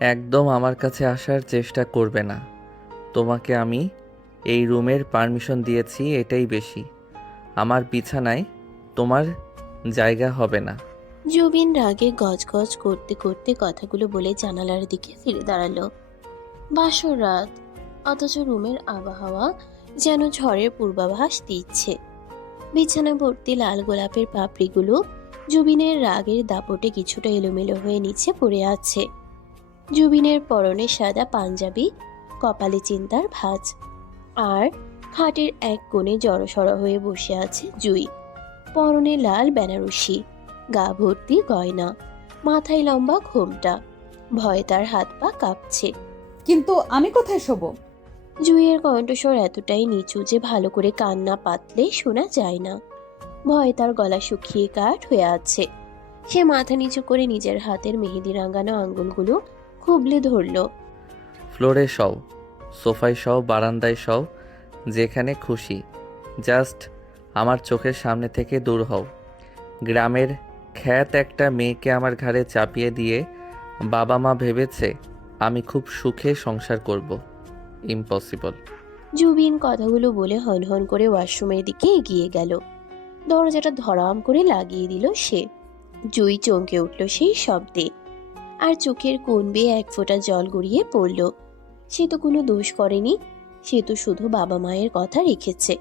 একদম আমার কাছে আসার চেষ্টা করবে না। তোমাকে আমি এই রুমের পারমিশন দিয়েছি, এটাই বেশি। আমার বিছানায় তোমার জায়গা হবে না। জুবিন রাগে গজগজ করতে করতে কথাগুলো বলে জানালার দিকে ফিরে দাঁড়ালো। বাসর রাত, অথচ রুমের আবহাওয়া যেন ঝড়ের পূর্বাভাস দিচ্ছে। বিছানা ভর্তি লাল গোলাপের পাপড়িগুলো জুবিনের রাগের দাপটে কিছুটা এলোমেলো হয়ে নিচে পড়ে আছে। জুবিনের পরনে সাদা পাঞ্জাবি, কপালে চিন্তার ভাঁজ, আর খাটের এক কোণে জড়সড় হয়ে বসে আছে জুই। পরনে লাল বেনারসি, গা ভর্তি গয়না, মাথায় লম্বা ঘোমটা। ভয়ে তার হাত পা কাঁপছে। কিন্তু আমি কোথায় শোবো? জুইয়ের কণ্ঠস্বর এতটাই নিচু যে ভালো করে কান না পাতলে শোনা যায় না। ভয়ে তার গলা শুকিয়ে কাঠ হয়ে আছে। সে মাথা নিচু করে নিজের হাতের মেহেদি রাঙানো আঙ্গুলগুলো খুবলে ধরল। ফ্লোরে শও, সোফায় শও, বারান্দায় শও, যেখানে খুশি। জাস্ট আমার চোখের সামনে থেকে দূর হও। গ্রামের খ্যাত একটা মেয়েকে আমার ঘাড়ে চাপিয়ে দিয়ে বাবা মা ভেবেছে আমি খুব সুখে সংসার করব। ইম্পসিবল। জুবিন কথাগুলো বলে হনহন করে ওয়াশরুমের দিকে এগিয়ে গেল। দরজাটা ধড়াম করে লাগিয়ে দিল সে। জুই চমকে উঠল সেই শব্দে, আর চোখের কোণ বেয়ে এক ফোঁটা জল গড়িয়ে পড়ল। সে তো কোনো দোষ করেনি, সে তো শুধু বাবা মায়ের কথা রেখেছে।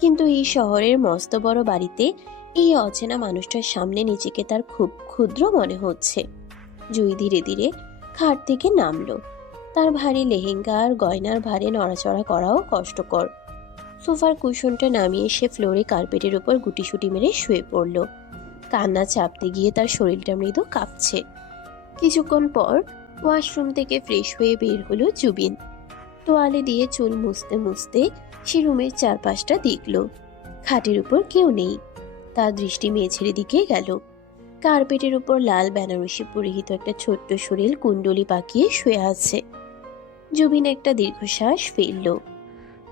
কিন্তু এই শহরের মস্ত বড় বাড়িতে এই অচেনা মানুষটার সামনে নিজেকে তার খুব ক্ষুদ্র মনে হচ্ছে। জুই ধীরে ধীরে খাট থেকে নামলো। তার ভারী লেহেঙ্গা আর গয়নার ভারে নড়াচড়া করাও কষ্টকর। সোফার কুশনটা নামিয়ে সে ফ্লোরে কার্পেটের উপর গুটিসুটি মেরে শুয়ে পড়ল। কান্না চাপতে গিয়ে তার শরীরটা মৃদু কাঁপছে। কিছুক্ষণ পর ওয়াশরুম থেকে ফ্রেশ হয়ে বের হলো জুবিন। তোয়ালে দিয়ে চুল মুছতে মুছতে সে রুমের চারপাশটা দেখল। খাটের উপর কেউ নেই। তার দৃষ্টি মেঝের দিকে গেল। কার্পেটের উপর লাল বেনারসি পরিহিত একটা ছোট্ট শরীর কুণ্ডলি পাকিয়ে শুয়ে আছে। জুবিন একটা দীর্ঘশ্বাস ফেলল।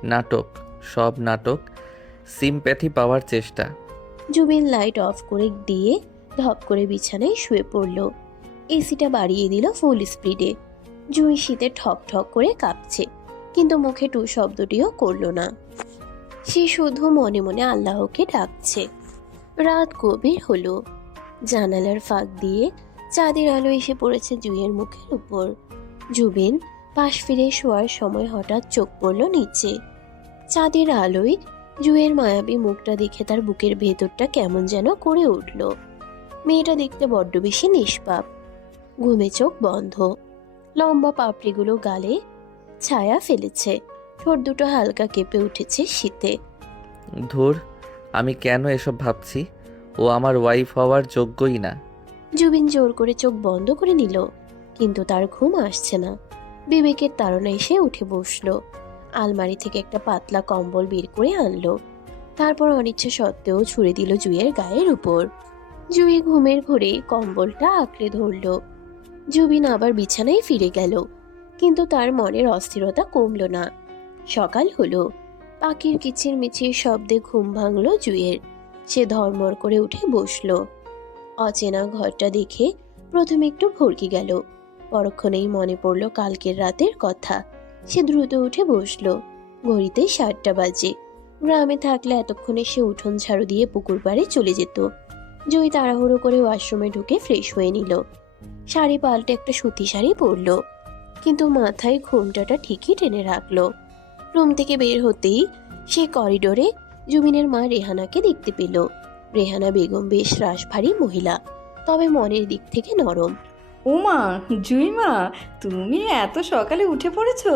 নাটক, সব নাটক। সিম্প্যাথি পাওয়ার চেষ্টা। জুবিন লাইট অফ করে দিয়ে ধপ করে বিছানায় শুয়ে পড়ল। এসিটা বাড়িয়ে দিল ফুল স্পিডে। জুই শীতে ঠক ঠক করে কাঁপছে, কিন্তু মুখে টু শব্দটিও করল না। সে শুধু মনে মনে আল্লাহকে ডাকছে। রাত গভীর হলো। জানালার ফাঁক দিয়ে চাঁদের আলো এসে পড়েছে জুইয়ের মুখের উপর। জুবিন পাশ ফিরে শোয়ার সময় হঠাৎ চোখ পড়ল নিচে। চাঁদের আলোয় জুইয়ের মায়াবী মুখটা দেখে তার বুকের ভেতরটা কেমন যেন করে উঠল। মেয়েটা দেখতে বড্ড বেশি নিষ্পাপ। ঘুমে চোখ বন্ধ, লম্বা পাপড়িগুলো গালে ছায়া ফেলেছে, ঠোঁট দুটো হালকা কেঁপে উঠেছে শীতে। ধুর, আমি কেন এসব ভাবছি? ও আমার ওয়াইফ হওয়ার যোগ্যই না। জুবিন জোর করে চোখ বন্ধ করে নিল, কিন্তু তার ঘুম আসছে না। বিবেকের তাড়নায় সে উঠে বসলো। আলমারি থেকে একটা পাতলা কম্বল বের করে আনলো। তারপর অনিচ্ছা সত্ত্বেও ছুঁড়ে দিল জুইয়ের গায়ের উপর। জুই ঘুমের ঘোরে কম্বলটা আঁকড়ে ধরল। জুবিন আবার বিছানায় ফিরে গেল, কিন্তু তার মনের অস্থিরতা কমলো না। সকাল হলো। পাখির কিচিরমিচির শব্দে ঘুম ভাঙল জুইয়ের। সে ধড়মড় করে উঠে বসলো। অচেনা ঘরটা দেখে প্রথমে একটু ভরকে গেল, পরক্ষণেই মনে পড়ল কালকের রাতের কথা। সে দ্রুত উঠে বসলো। ঘড়িতে 7টা বাজে। গ্রামে থাকলে এতক্ষণে সে উঠোন ঝাড়ু দিয়ে পুকুর পাড়ে চলে যেত। জয় তাড়াহুড়ো করে ওয়াশরুমে ঢুকে ফ্রেশ হয়ে নিল। শাড়ি পাল্টে একটা সুতি শাড়ি পরলো, কিন্তু মাথায় ঘোমটাটা ঠিকই টেনে রাখলো। রুম থেকে বের হতেই সে করিডোরে জুবিনের মা রেহানাকে দেখতে পেল। রেহানা বেগম বেশ রাশভারী মহিলা, তবে মনের দিক থেকে নরম। ওমা, জুইমা, তুমি এত সকালে উঠে পড়েছো?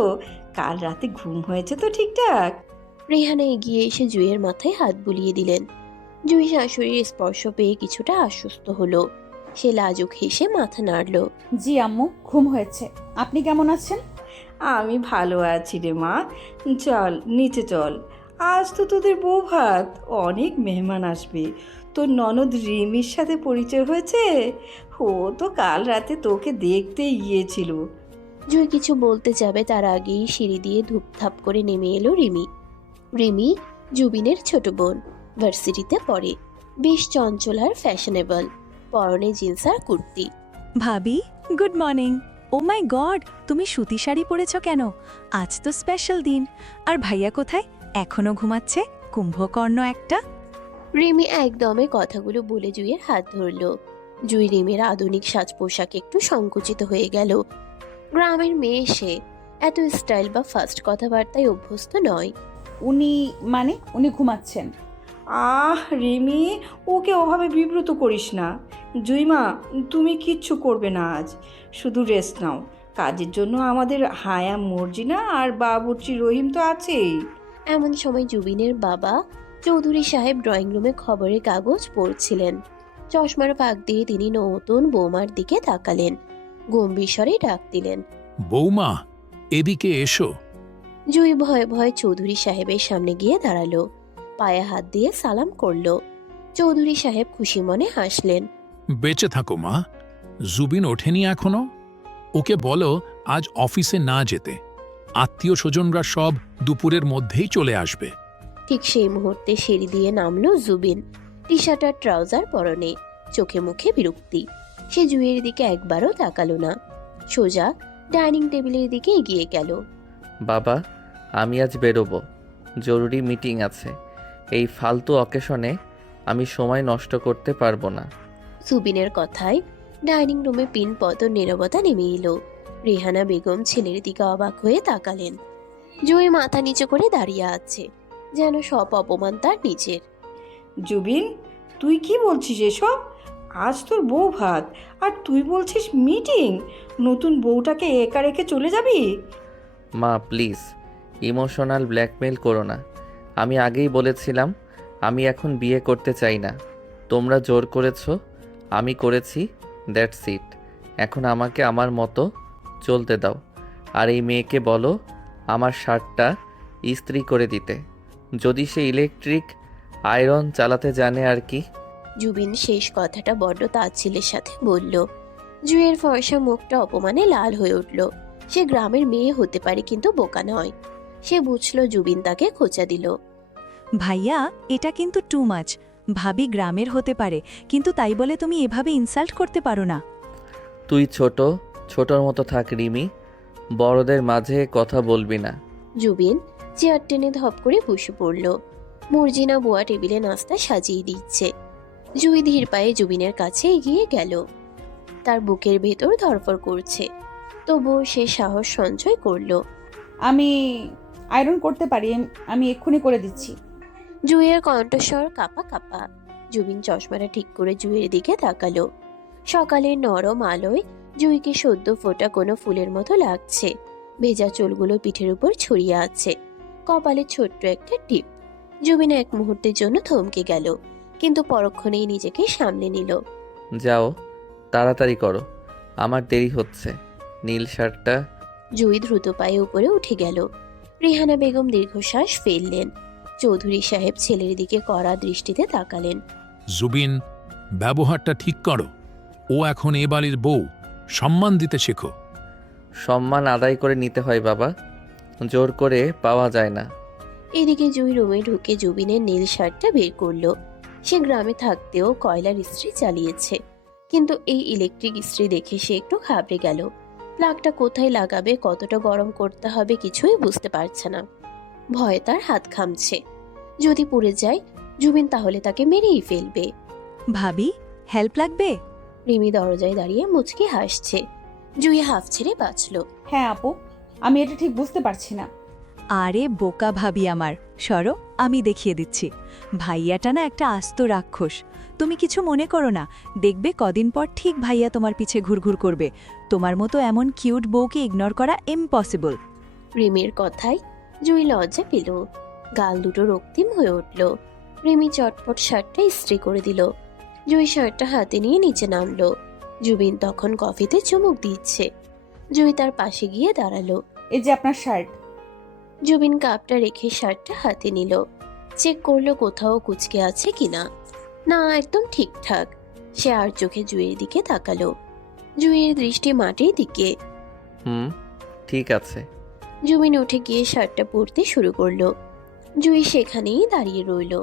কাল রাতে ঘুম হয়েছে তো ঠিকঠাক? রেহানা এগিয়ে এসে জুইয়ের মাথায় হাত বুলিয়ে দিলেন। জুই শাশুড়ির স্পর্শ পেয়ে কিছুটা আশ্বস্ত হলো। সে লাজুক হেসে মাথা নাড়ল। জি আম্মু, ঘুম হয়েছে। আপনি কেমন আছেন? আমি ভালো আছি রে মা। চল নিচে চল, আজ তো তোদের বউ ভাত, অনেক মেহমান আসবে। তোর ননদ রিমির সাথে পরিচয় হয়েছে? ও তো কাল রাতে তোকে দেখতে গিয়েছিল। জুই কিছু বলতে যাবে তার আগেই সিঁড়ি দিয়ে ধূপধাপ করে নেমে এলো রিমি। রিমি জুবিনের ছোট বোন, ভার্সিটিতে পড়ে। বেশ চঞ্চল আর ফ্যাশনেবল, পরনে জিন্স আর কুর্তি। ভাবি, গুড মর্নিং। ও মাই গড, তুমি সুতি শাড়ি পরেছ কেন? আজ তো স্পেশাল দিন। আর ভাইয়া কোথায়? এখনো ঘুমাচ্ছে? কুম্ভকর্ণ একটা। রিমি একদমে কথাগুলো বলে জুইয়ের হাত ধরল। জুই রিমির আধুনিক সাজ পোশাকে একটু সংকুচিত হয়ে গেল। গ্রামের মেয়ে সে, এত স্টাইল বা ফাস্ট কথাবার্তায় অভ্যস্ত নয়। উনি ঘুমাচ্ছেন। রিমি, ওকে ওভাবে বিব্রত করিস না। জুইমা, তুমি কিচ্ছু করবে না আজ, শুধু রেস্ট নাও। কাজের জন্য আমাদের হায়া মর্জিনা আর বাবুর্চি রহিম তো আছেই। এমন সময় জুবিনের বাবা চৌধুরী সাহেব ড্রয়িং রুমে খবরের কাগজ পড়ছিলেন। চশমার ফাঁক দিয়ে তিনি নতুন বৌমার দিকে তাকালেন, গম্ভীর স্বরে ডাক দিলেন, বৌমা, এদিকে এসো। জুই ভয়ে ভয়ে চৌধুরী সাহেবের সামনে গিয়ে দাঁড়ালো, পায়ে হাত দিয়ে সালাম করলো। চৌধুরী সাহেব খুশি মনে হাসলেন। বেঁচে থাকো মা। জুবিন ওঠেনি এখনো? ওকে বলো আজ অফিসে না যেতে। আত্মীয় স্বজনরা সব দুপুরের মধ্যেই চলে আসবে। ঠিক সেই মুহূর্তে সিঁড়ি দিয়ে নামলো জুবিন, টি শার্ট আর ট্রাউজার পরনে, চোখে মুখে বিরক্তি। সে জুইয়ের দিকে একবারও তাকালো না, সোজা ডাইনিং টেবিলের দিকে এগিয়ে গেল। বাবা, আমি আজ বেরোবো, জরুরি মিটিং আছে। এই ফালতু অকেশনে আমি সময় নষ্ট করতে পারবো না। জুবিনের কথায় ডাইনিং রুমে পিনপত নীরবতা নেমে এলো। রেহানা বেগম ছেলের দিকে অবাক হয়ে তাকালেন। জুই মাথা নিচু করে দাঁড়িয়ে আছে, যেন সব অপমান তার নিজের। জুবিন, তুই কি বলছিস এসব? আজ তোর বউ ভাত আর তুই বলছিস মিটিং? নতুন বউটাকে একা রেখে চলে যাবি? মা প্লিজ, ইমোশনাল ব্ল্যাকমেল করো না। আমি আগেই বলেছিলাম আমি এখন বিয়ে করতে চাই না। তোমরা জোর করেছো, আমি করেছি, দ্যাটস ইট। এখন আমাকে আমার মতো চলতে দাও। আর এই মেয়েকে বলো আমার শার্টটা ইস্ত্রি করে দিতে, যদি সে ইলেকট্রিক আয়রন চালাতে জানে আর কি। জুবিন শেষ কথাটা বড্ড তাচ্ছিলের সাথে বলল। জুয়ের ফর্সা মুখটা অপমানে লাল হয়ে উঠল। সে গ্রামের মেয়ে হতে পারে, কিন্তু বোকা নয়। সে বুঝলো জুবিন তাকে খোঁচা দিল। ভাইয়া, এটা কিন্তু টু মাচ। ভাবি গ্রামের হতে পারে, কিন্তু তাই বলে তুমি এভাবে ইনসাল্ট করতে পারো না। তুই ছোটর মতো থাক রিমি, বড়দের মাঝে কথা বলবি না। জুবিন চেয়ার টেনে ধপ করে বসে পড়ল। মর্জিনা বুয়া টেবিলে নাস্তা সাজিয়ে দিচ্ছে। জুই ধীর পায়ে জুবিনের কাছে এগিয়ে গেল। তার বুকের ভেতর ধরফর করছে, তবুও সে সাহস সঞ্চয় করল। আমি আয়রন করতে পারি, আমি এক্ষুনি করে দিচ্ছি। জুইয়ের কণ্ঠস্বর কাঁপা কাঁপা। জুবিন চশমাটা ঠিক করে জুইয়ের দিকে তাকালো। সকালের নরম আলোয় জুইকে সদ্য ফোটা কোনো ফুলের মতো লাগছে। ভেজা চুলগুলো পিঠের উপর ছড়িয়ে আছে, কপালে ছোট্ট একটা টিপ। জুবিন এক মুহূর্তের জন্য থমকে গেল, কিন্তু পরক্ষণেই নিজেকে সামলে নিল। যাও, তাড়াতাড়ি করো, আমার দেরি হচ্ছে। নীল শার্টটা। জুই দ্রুত পায়ে উপরে উঠে গেল। রেহানা বেগম দীর্ঘশ্বাস ফেললেন। চৌধুরী সাহেব ছেলের দিকে কড়া দৃষ্টিতে তাকালেন। জুবিন, ব্যবহারটা ঠিক করো। ও এখন এ বাড়ির বউ, সম্মান দিতে শেখো। সম্মান আদায় করে নিতে হয় বাবা, জোর করে পাওয়া যায় না। এদিকে জুই রুমে ঢুকে জুবিনের নীল শার্টটা বের করলো। সে গ্রামে থাকতেও কয়লার ইস্ত্রি চালিয়েছে, কিন্তু এই ইলেকট্রিক ইস্ত্রি দেখে সে একটু ঘাবড়ে গেল। প্লাগটা কোথায় লাগাবে, কতটা গরম করতে হবে কিছুই বুঝতে পারছে না। ভয়ে তার হাত ঘামছে। যদি পুড়ে যায় জুবিন তাহলে তাকে মেরেই ফেলবে। ভাবি, হেল্প লাগবে? রিমি দরজায় দাঁড়িয়ে মুচকি হাসছে। জুই হাফ ছেড়ে বাঁচল। হ্যাঁ আপু, আমি এটা ঠিক বুঝতে পারছি না। আরে বোকা ভাবি আমার, সরো, আমি দেখিয়ে দিচ্ছি। ভাইয়াটা না একটা আস্ত রাক্ষস। তুমি কিছু মনে করো না, দেখবে কদিন পর ঠিক ভাইয়া তোমার পিছে ঘুরঘুর করবে। তোমার মতো এমন কিউট বউকে ইগনোর করা ইম্পসিবল। রিমির কথায় জুই লজ্জা পেল, গাল দুটো রক্তিম হয়ে উঠল। রিমি চটপট শার্টটা ইস্ত্রি করে দিল। জুই শার্টটা হাতে নিয়ে নিচে নামলো। জুবিন তখন কফিতে চুমুক দিচ্ছে। জুই তার পাশে গিয়ে দাঁড়ালো। এই যে আপনার শার্ট। জুবিন কাপটা রেখে শার্টটা হাতে নিল। চেক করলো কোথাও কুচকে আছে কিনা। না, একদম ঠিকঠাক। সে আর চোখে জুইয়ের দিকে তাকালো। জুইয়ের দৃষ্টি মাটির দিকে। ঠিক আছে। জুবিন উঠে গিয়ে শার্টটা পরতে শুরু করলো। জুই সেখানেই দাঁড়িয়ে রইল।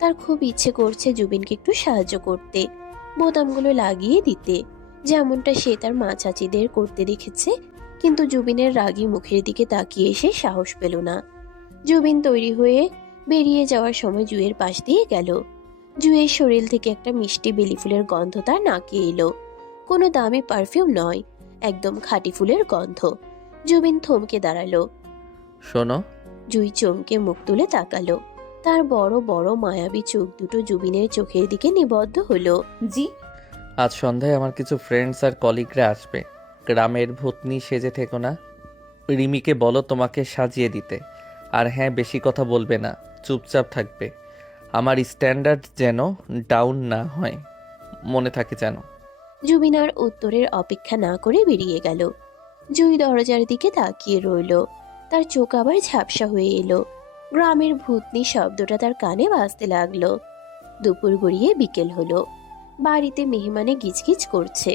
তার খুব ইচ্ছে করছে জুবিনকে একটু সাহায্য করতে, বোতামগুলো লাগিয়ে দিতে, যেমনটা সে তার মা চাচিদের করতে দেখেছে। কিন্তু জুবিনের রাগী মুখের দিকে তাকিয়ে সে সাহস পেল না। জুবিন তৈরি হয়ে বেরিয়ে যাওয়ার সময় জুয়ের পাশ দিয়ে গেল। জুয়ের শরীর থেকে একটা মিষ্টি বেলি ফুলের গন্ধ তার নাকে এলো। কোনো দামি পারফিউম নয়, একদম খাঁটি ফুলের গন্ধ। জুবিন থমকে দাঁড়ালো। শোনো, জুই চমকে মুখ তুলে তাকালো। তার বড় বড় মায়াবী চোখ দুটো জুবিনের চোখের দিকে নিবদ্ধ হলো। জি। আজ সন্ধ্যায় আমার কিছু ফ্রেন্ডস আর কলিগরা আসবে। গ্রামের ভূতনি সেজে থেকো না। রিমিকে বলো তোমাকে সাজিয়ে দিতে। আর হ্যাঁ, বেশি কথা বলবে না, চুপচাপ থাকবে। আমার স্ট্যান্ডার্ড যেন ডাউন না হয়, মনে থাকে যেন। জুবিন আর উত্তরের অপেক্ষা না করে বেরিয়ে গেল। জুই দরজার দিকে তাকিয়ে রইল। তার চোখ আবার ঝাপসা হয়ে এলো। গ্রামের ভূতনি শব্দটা তার কানে বাজতে লাগলো। দুপুর গড়িয়ে বিকেল হলো। বাড়িতে মেহমানে গিজগিজ করছে।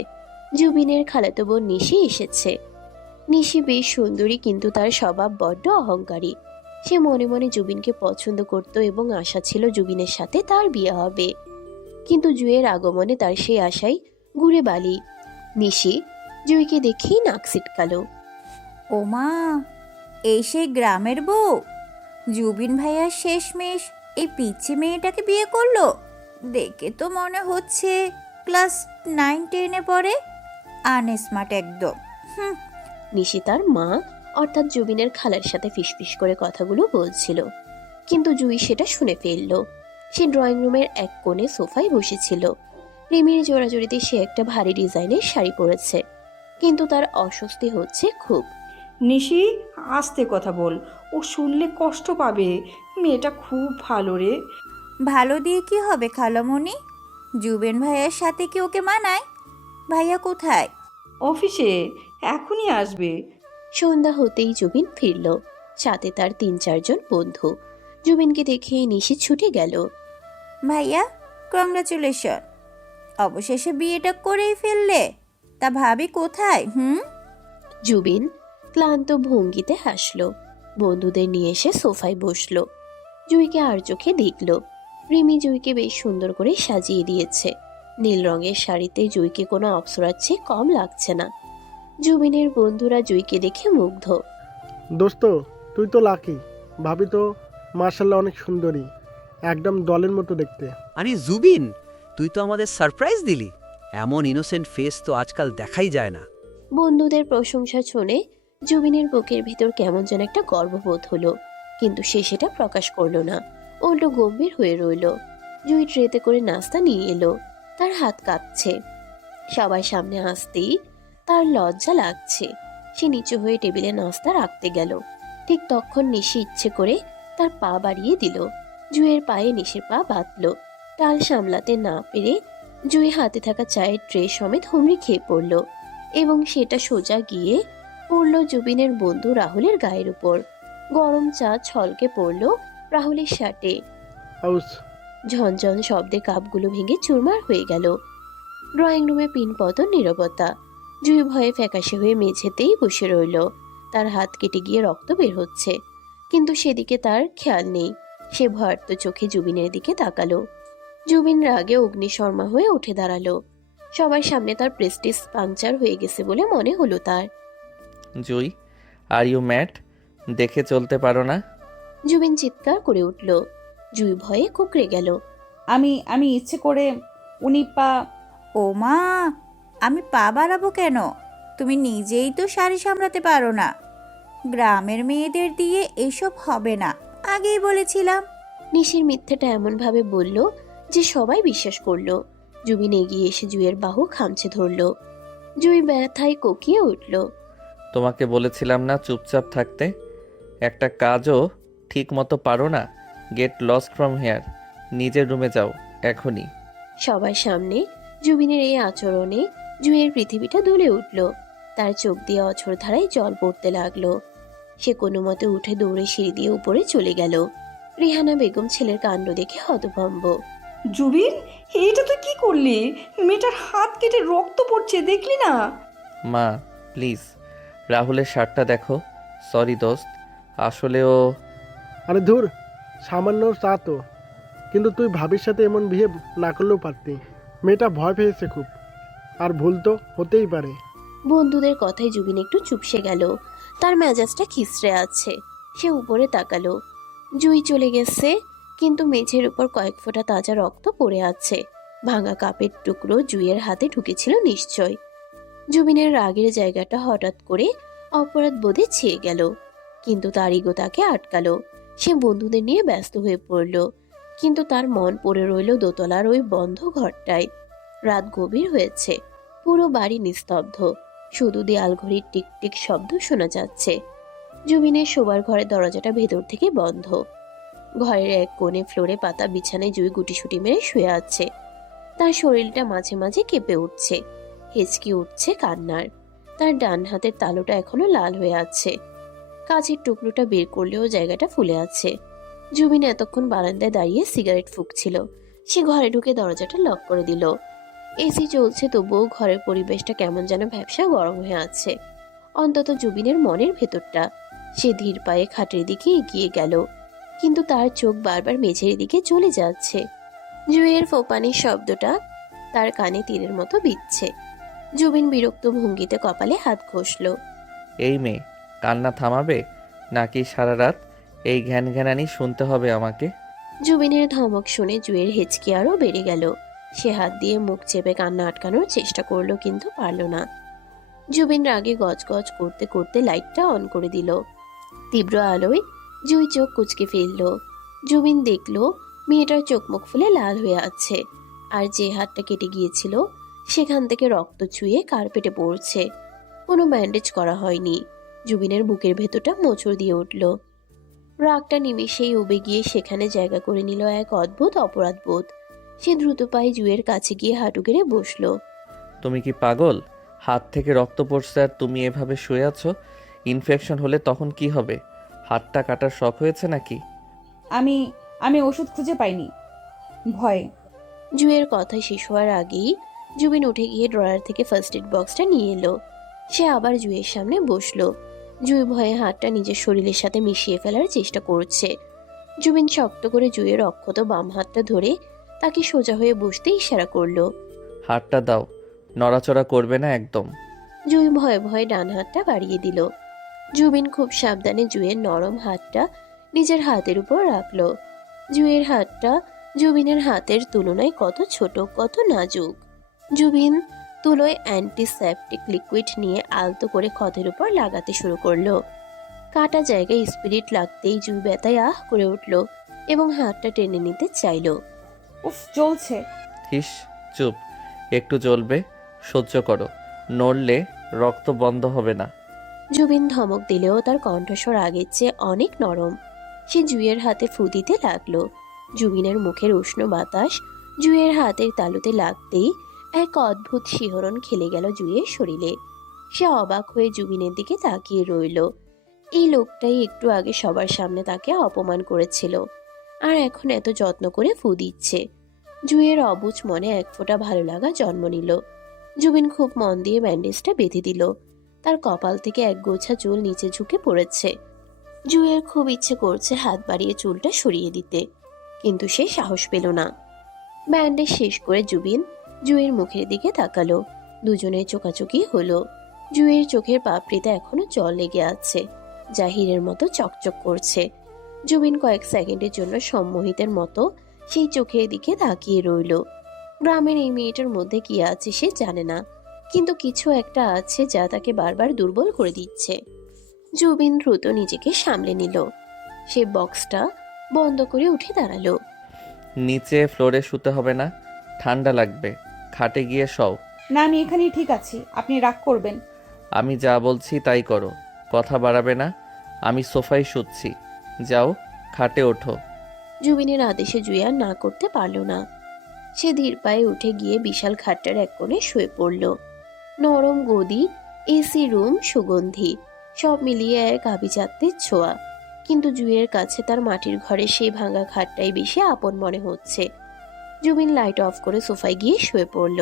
জুবিনের খালাতো বোন নিশি এসেছে। নিশি বেশ সুন্দরী, কিন্তু তার স্বভাব বড্ড অহংকারী। সে মনে মনে জুবিনকে পছন্দ করত এবং আশা ছিল জুবিনের সাথে তার বিয়ে হবে। কিন্তু জুয়ের আগমনে তার সেই আশাই ঘুরে বালি। নিশি জুইকে দেখেই নাক সিটকালো। ওমা, এই সেই গ্রামের বউ? জুবিন ভাইয়া শেষমেশ এই পিচ্ছি মেয়েটাকে বিয়ে করলো। দেখে তো মনে হচ্ছে ক্লাস 9-10-এ পড়ে। আনস্মার্ট একদম। নিশি তার মা অর্থাৎ জুবিনের খালার সাথে ফিসফিস করে কথাগুলো বলছিল, কিন্তু জুই সেটা শুনে ফেলল। সে ড্রয়িং রুমের এক কোণে সোফায় বসেছিল। রিমির জোড়াজুড়িতে সে একটা ভারী ডিজাইনের শাড়ি পরেছে, কিন্তু তার অস্বস্তি হচ্ছে খুব। নিশি, আস্তে কথা বল, ও শুনলে কষ্ট পাবে। মেয়েটা খুব ভালো রে। ভালো দিয়ে কি হবে খালামণি? জুবিন ভাইয়ার সাথে কি ওকে মানায়? ভাইয়া কোথায়? অফিসে, এখনই আসবে। সন্ধ্যা হতেই জুবিন ফিরল, সাথে তার 3-4 জন বন্ধু। জুবিনকে দেখে নিশি ছুটে গেল। ভাইয়া, কংগ্রাচুলেশন, অবশেষে বিয়েটা করেই ফেললে। তা ভাবি কোথায়? জুবিন ক্লান্ত ভঙ্গিতে হাসলো। বন্ধুদের নিয়ে এসে সোফায় বসলো। জুইকে আর চোখে দেখল। রিমি জুইকে বেশ সুন্দর করে সাজিয়ে দিয়েছে। নীল রঙের শাড়িতে জুইকে কোনো অপ্সরার চেয়ে কম লাগছে না। জুবিনের বন্ধুরা জুইকে দেখে মুগ্ধ। দোস্ত, তুই তো লাকি। ভাবি তো মার্শাল্লাহ অনেক সুন্দরী, একদম দলের মতো দেখতে। আরে জুবিন, তুই তো আমাদের সারপ্রাইজ দিলি। এমন ইনোসেন্ট ফেস তো আজকাল দেখাই যায় না। বন্ধুদের প্রশংসা শুনে জুবিনের বুকের ভিতর কেমন যেন একটা গর্ববোধ হলো, কিন্তু সে সেটা প্রকাশ করলো না। উল্টো গম্ভীর হয়ে রইল। জুই ট্রেতে করে নাস্তা নিয়ে এলো। তার হাত কাঁপছে। সবার সামনে আসতেই তার লজ্জা লাগছে। সে নিচু হয়ে টেবিলে নাস্তা রাখতে গেল। ঠিক তখন নিশি ইচ্ছে করে তার পা বাড়িয়ে দিল। জুইয়ের পায়ে নিশির পা বাঁধল। টাল সামলাতে না পেরে জুই হাতে থাকা চায়ের ট্রে সমেত হুমড়ি খেয়ে পড়ল, এবং সেটা সোজা গিয়ে পড়ল জুবিনের বন্ধু রাহুলের গায়ের উপর। গরম চা ছলকে পড়ল রাহুলের শার্টে। আউস! ঝনঝন শব্দে কাপগুলো ভেঙে চুরমার হয়ে গেল। ড্রয়িং রুমে পিনপতন নীরবতা। জুই ভয়ে ফ্যাকাশে হয়ে মেঝেতেই বসে রইল। তার হাত কেটে গিয়ে রক্ত বের হচ্ছে, কিন্তু সেদিকে তার খেয়াল নেই। সে ভয়ার্ত চোখে জুবিনের দিকে তাকালো। জুবিন রাগে অগ্নিশর্মা হয়ে উঠে দাঁড়ালো। সবার সামনে তার প্রেস্টিজ পাংচার হয়ে গেছে বলে মনে হলো তার। জুই, আর ইউ ম্যাড? দেখে চলতে পারো না? জুবিন চিৎকার করে উঠল। জুই ভয়ে কুকড়ে গেল। আমি ইচ্ছে করে উনি পা। ওমা, আমি পা বাড়াবো কেন? তুমি নিজেই তো শাড়ি সামলাতে পারো না। গ্রামের মেয়েদের দিয়ে এসব হবে না, আগেই বলেছিলাম। নিশির মিথ্যেটা এমন ভাবে বলল যে সবাই বিশ্বাস করলো। জুবিন এগিয়ে এসে জুইয়ের বাহু খামচে ধরল। জুই ব্যথায় কোকিয়ে উঠল। তোমাকে বলেছিলাম না চুপচাপ থাকতে? একটা কাজও ঠিক মতো পারো না। Get lost from here. নিজের রুমে যাও এখনই। সবার সামনে জুবিনের এই আচরণে জুইয়ের পৃথিবীটা দুলে উঠল। তার চোখ দিয়ে অঝোর ধারায় জল পড়তে লাগলো। সে কোনো মতে উঠে দৌড়ে সিঁড়ি দিয়ে উপরে চলে গেল। রিহানা বেগম ছেলের কাণ্ড দেখে হতভম্ব। জুবিন, এটা তুই কি করলি? মেয়েটার হাত কেটে রক্ত পড়ছে, দেখলি না? মা, প্লিজ রাহুলের শার্টটা দেখো। সরি দোস্ত, আসলে ও। আরে ধুর, সামান্য চা তো। কিন্তু তুই ভাবির সাথে এমন বিহেভ না করলেও পারতি। মেয়েটা ভয় পেয়েছে খুব। আর ভুল তো হতেই পারে। বন্ধুদের কথায় জুবিন একটু চুপসে গেল। তার মেজাজটা খিসড়ে আছে। সে উপরে তাকালো। জুই চলে গেছে, কিন্তু মেঝের উপর কয়েক ফোঁটা তাজা রক্ত পড়ে আছে। ভাঙা কাপের টুকরো জুইয়ের হাতে ঢুকেছিল নিশ্চয়। জুবিনের রাগের জায়গাটা হঠাৎ করে অপরাধ বোধে ছেয়ে গেল, কিন্তু তার ইগো তাকে আটকালো। সে বন্ধুদের নিয়ে ব্যস্ত হয়ে পড়ল, কিন্তু তার মন পড়ে রইল দোতলার ওই বন্ধ ঘরটায়। রাত গভীর হয়েছে, পুরো বাড়ি নিস্তব্ধ, শুধু দেয়াল ঘড়ির টিকটিক শব্দ শোনা যাচ্ছে। জুবিনের শোবার ঘরের দরজাটা ভেতর থেকে বন্ধ। ঘরের এক কোণে ফ্লোরে পাতা বিছানায় জুই গুটিসুটি মেরে শুয়ে আছে। তার শরীরটা মাঝে মাঝে কেঁপে উঠছে, হেঁচকি উঠছে কান্নার। তার ডান হাতের তালুটা এখনো লাল হয়ে আছে। কাঁচের টুকরোটা বের করলেও জায়গাটা ফুলে আছে। জুবিন এতক্ষণ বারান্দায় দাঁড়িয়ে সিগারেট ফুঁকছিল। সে ঘরে ঢুকে দরজাটা লক করে দিল। এসি চলছে, তবুও ঘরের পরিবেশটা কেমন যেন ভ্যাপসা গরম হয়ে আছে, অন্তত জুবিনের মনের ভেতরটা। সে ধীর পায়ে খাটের দিকে এগিয়ে গেল, কিন্তু তার চোখ বারবার মেঝের দিকে চলে যাচ্ছে। জুইয়ের ফোপানির শব্দটা তার কানে তীরের মতো বিচ্ছে। জুবিন বিরক্ত ভঙ্গিতে কপালে হাত ঘষল। এই মেয়ে, কান্না থামাবে নাকি সারা রাত এই ঘ্যান ঘ্যানানি শুনতে হবে আমাকে? জুবিনের ধমক শুনে জুইয়ের হেঁচকি আরো বেড়ে গেল। সে হাত দিয়ে মুখ চেপে কান্না আটকানোর চেষ্টা করলো, কিন্তু পারল না। জুবিন রাগে গজগজ করতে করতে লাইটটা অন করে দিল। তীব্র আলোয় জুই চোখ কুঁচকে ফেলল। জুবিন দেখল মেয়েটার চোখ মুখ ফুলে লাল হয়ে আছে, আর যে হাতটা কেটে গিয়েছিল সেখান থেকে রক্ত চুইয়ে কার্পেটে পড়ছে। কোনো ব্যান্ডেজ করা হয়নি। জুবিনের বুকের ভেতরটা মোচড় দিয়ে উঠল। রাগটা নিমেষেই উবে গিয়ে সেখানে জায়গা করে নিল এক অদ্ভুত অপরাধবোধ। সে দ্রুত পায়ে জুইয়ের কাছে গিয়ে হাঁটু গেড়ে বসলো। তুমি কি পাগল? হাত থেকে রক্ত পড়ছে আর তুমি এভাবে শুয়ে আছো। ইনফেকশন হলে তখন কি হবে? হাতটা কাটার শখ হয়েছে নাকি? আমি আমি ওষুধ খুঁজে পাইনি, ভয়ে। জুইয়ের কথা শেষ হওয়ার আগেই জুবিন উঠে গিয়ে ড্রয়ার থেকে ফার্স্ট এড বক্সটা নিয়ে এলো। সে আবার জুইয়ের সামনে বসলো। জুই ভয়ে হাতটা নিজের শরীরের সাথে মিশিয়ে ফেলার চেষ্টা করছে। জুবিন শক্ত করে জুইয়ের অক্ষত বাম হাতটা ধরে তাকে সোজা হয়ে বসতে ইশারা করলো। হাতটা দাও, নড়াচড়া করবে না একদম। জুই ভয়ে ভয়ে ডান হাতটা বাড়িয়ে দিল। জুবিন খুব সাবধানে জুইয়ের নরম হাতটা নিজের হাতের উপর রাখলো। জুইয়ের হাতটা জুবিনের হাতের তুলনায় কত ছোট, কত নাজুক। জুবিন তুলোয় অ্যান্টিসেপটিক লিকুইড নিয়ে আলতো করে ক্ষতের উপর লাগাতে শুরু করলো। কাটা জায়গায় স্পিরিট লাগতেই জুই ব্যথায় আহ করে উঠল এবং হাতটা টেনে নিতে চাইল। উফ, জ্বলছে। হিস, চুপ, একটু জ্বলবে, সহ্য করো। নড়লে রক্ত বন্ধ হবে না। জুবিন ধমক দিলেও তার কণ্ঠস্বর আগের চেয়ে অনেক নরম। সে জুইয়ের হাতে ফু দিতে লাগলো। জুবিনের মুখের উষ্ণ বাতাস জুইয়ের হাতের তালুতে লাগতেই এক অদ্ভুত শিহরণ খেলে গেল জুইয়ের শরীরে। সে অবাক হয়ে জুবিনের দিকে তাকিয়ে রইল। এই লোকটাই একটু আগে সবার সামনে তাকে অপমান করেছিল, আর এখন এত যত্ন করে ফু দিচ্ছে। জুইয়ের অবুঝ মনে এক ফোঁটা ভালো লাগা জন্ম নিল। জুবিন খুব মন দিয়ে ব্যান্ডেজটা বেঁধে দিল। তার কপাল থেকে এক গোছা চুল নিচে ঝুঁকে পড়েছে। জুইয়ের খুব ইচ্ছে করছে হাত বাড়িয়ে চুলটা সরিয়ে দিতে, কিন্তু সে সাহস পেল না। ব্যান্ডেজ শেষ করে জুবিন জুইয়ের মুখের দিকে তাকালো। দুজনের চোখাচোখি হলো। জুইয়ের চোখের পাপড়িতে এখনো জল লেগে আছে, যা হীরের মতো চকচক করছে। জুবিন কয়েক সেকেন্ডের জন্য সম্মোহিতের মতো সেই চোখের দিকে তাকিয়ে রইল। গ্রামের এই মেয়েটার মধ্যে কি আছে সে জানে না, কিন্তু কিছু একটা আছে যা তাকে বারবার দুর্বল করে দিচ্ছে। জুবিন দ্রুত নিজেকে সামলে নিল। সে বক্সটা বন্ধ করে উঠে দাঁড়ালো। নিচে ফ্লোরে শুতে হবে না, ঠান্ডা লাগবে। খাটে গিয়ে শও। না, আমি এখানেই ঠিক আছি, আপনি রাগ করবেন। আমি যা বলছি তাই করো, কথা বাড়াবে না। আমি সোফায় শুচ্ছি, যাও খাটে ওঠো। জুবিনের আদেশে জুই আর না করতে পারল না। সে ধীর পায়ে উঠে গিয়ে বিশাল খাটটার এক কোণে শুয়ে পড়ল। নরম গদি, এসি রুম, সুগন্ধি, সব মিলিয়ে এক আভিজাত্যের ছোঁয়া। কিন্তু জুইয়ের কাছে তার মাটির ঘরে সেই ভাঙা খাটটাই বেশি আপন মনে হচ্ছে। জুবিন লাইট অফ করে সোফায় গিয়ে শুয়ে পড়ল।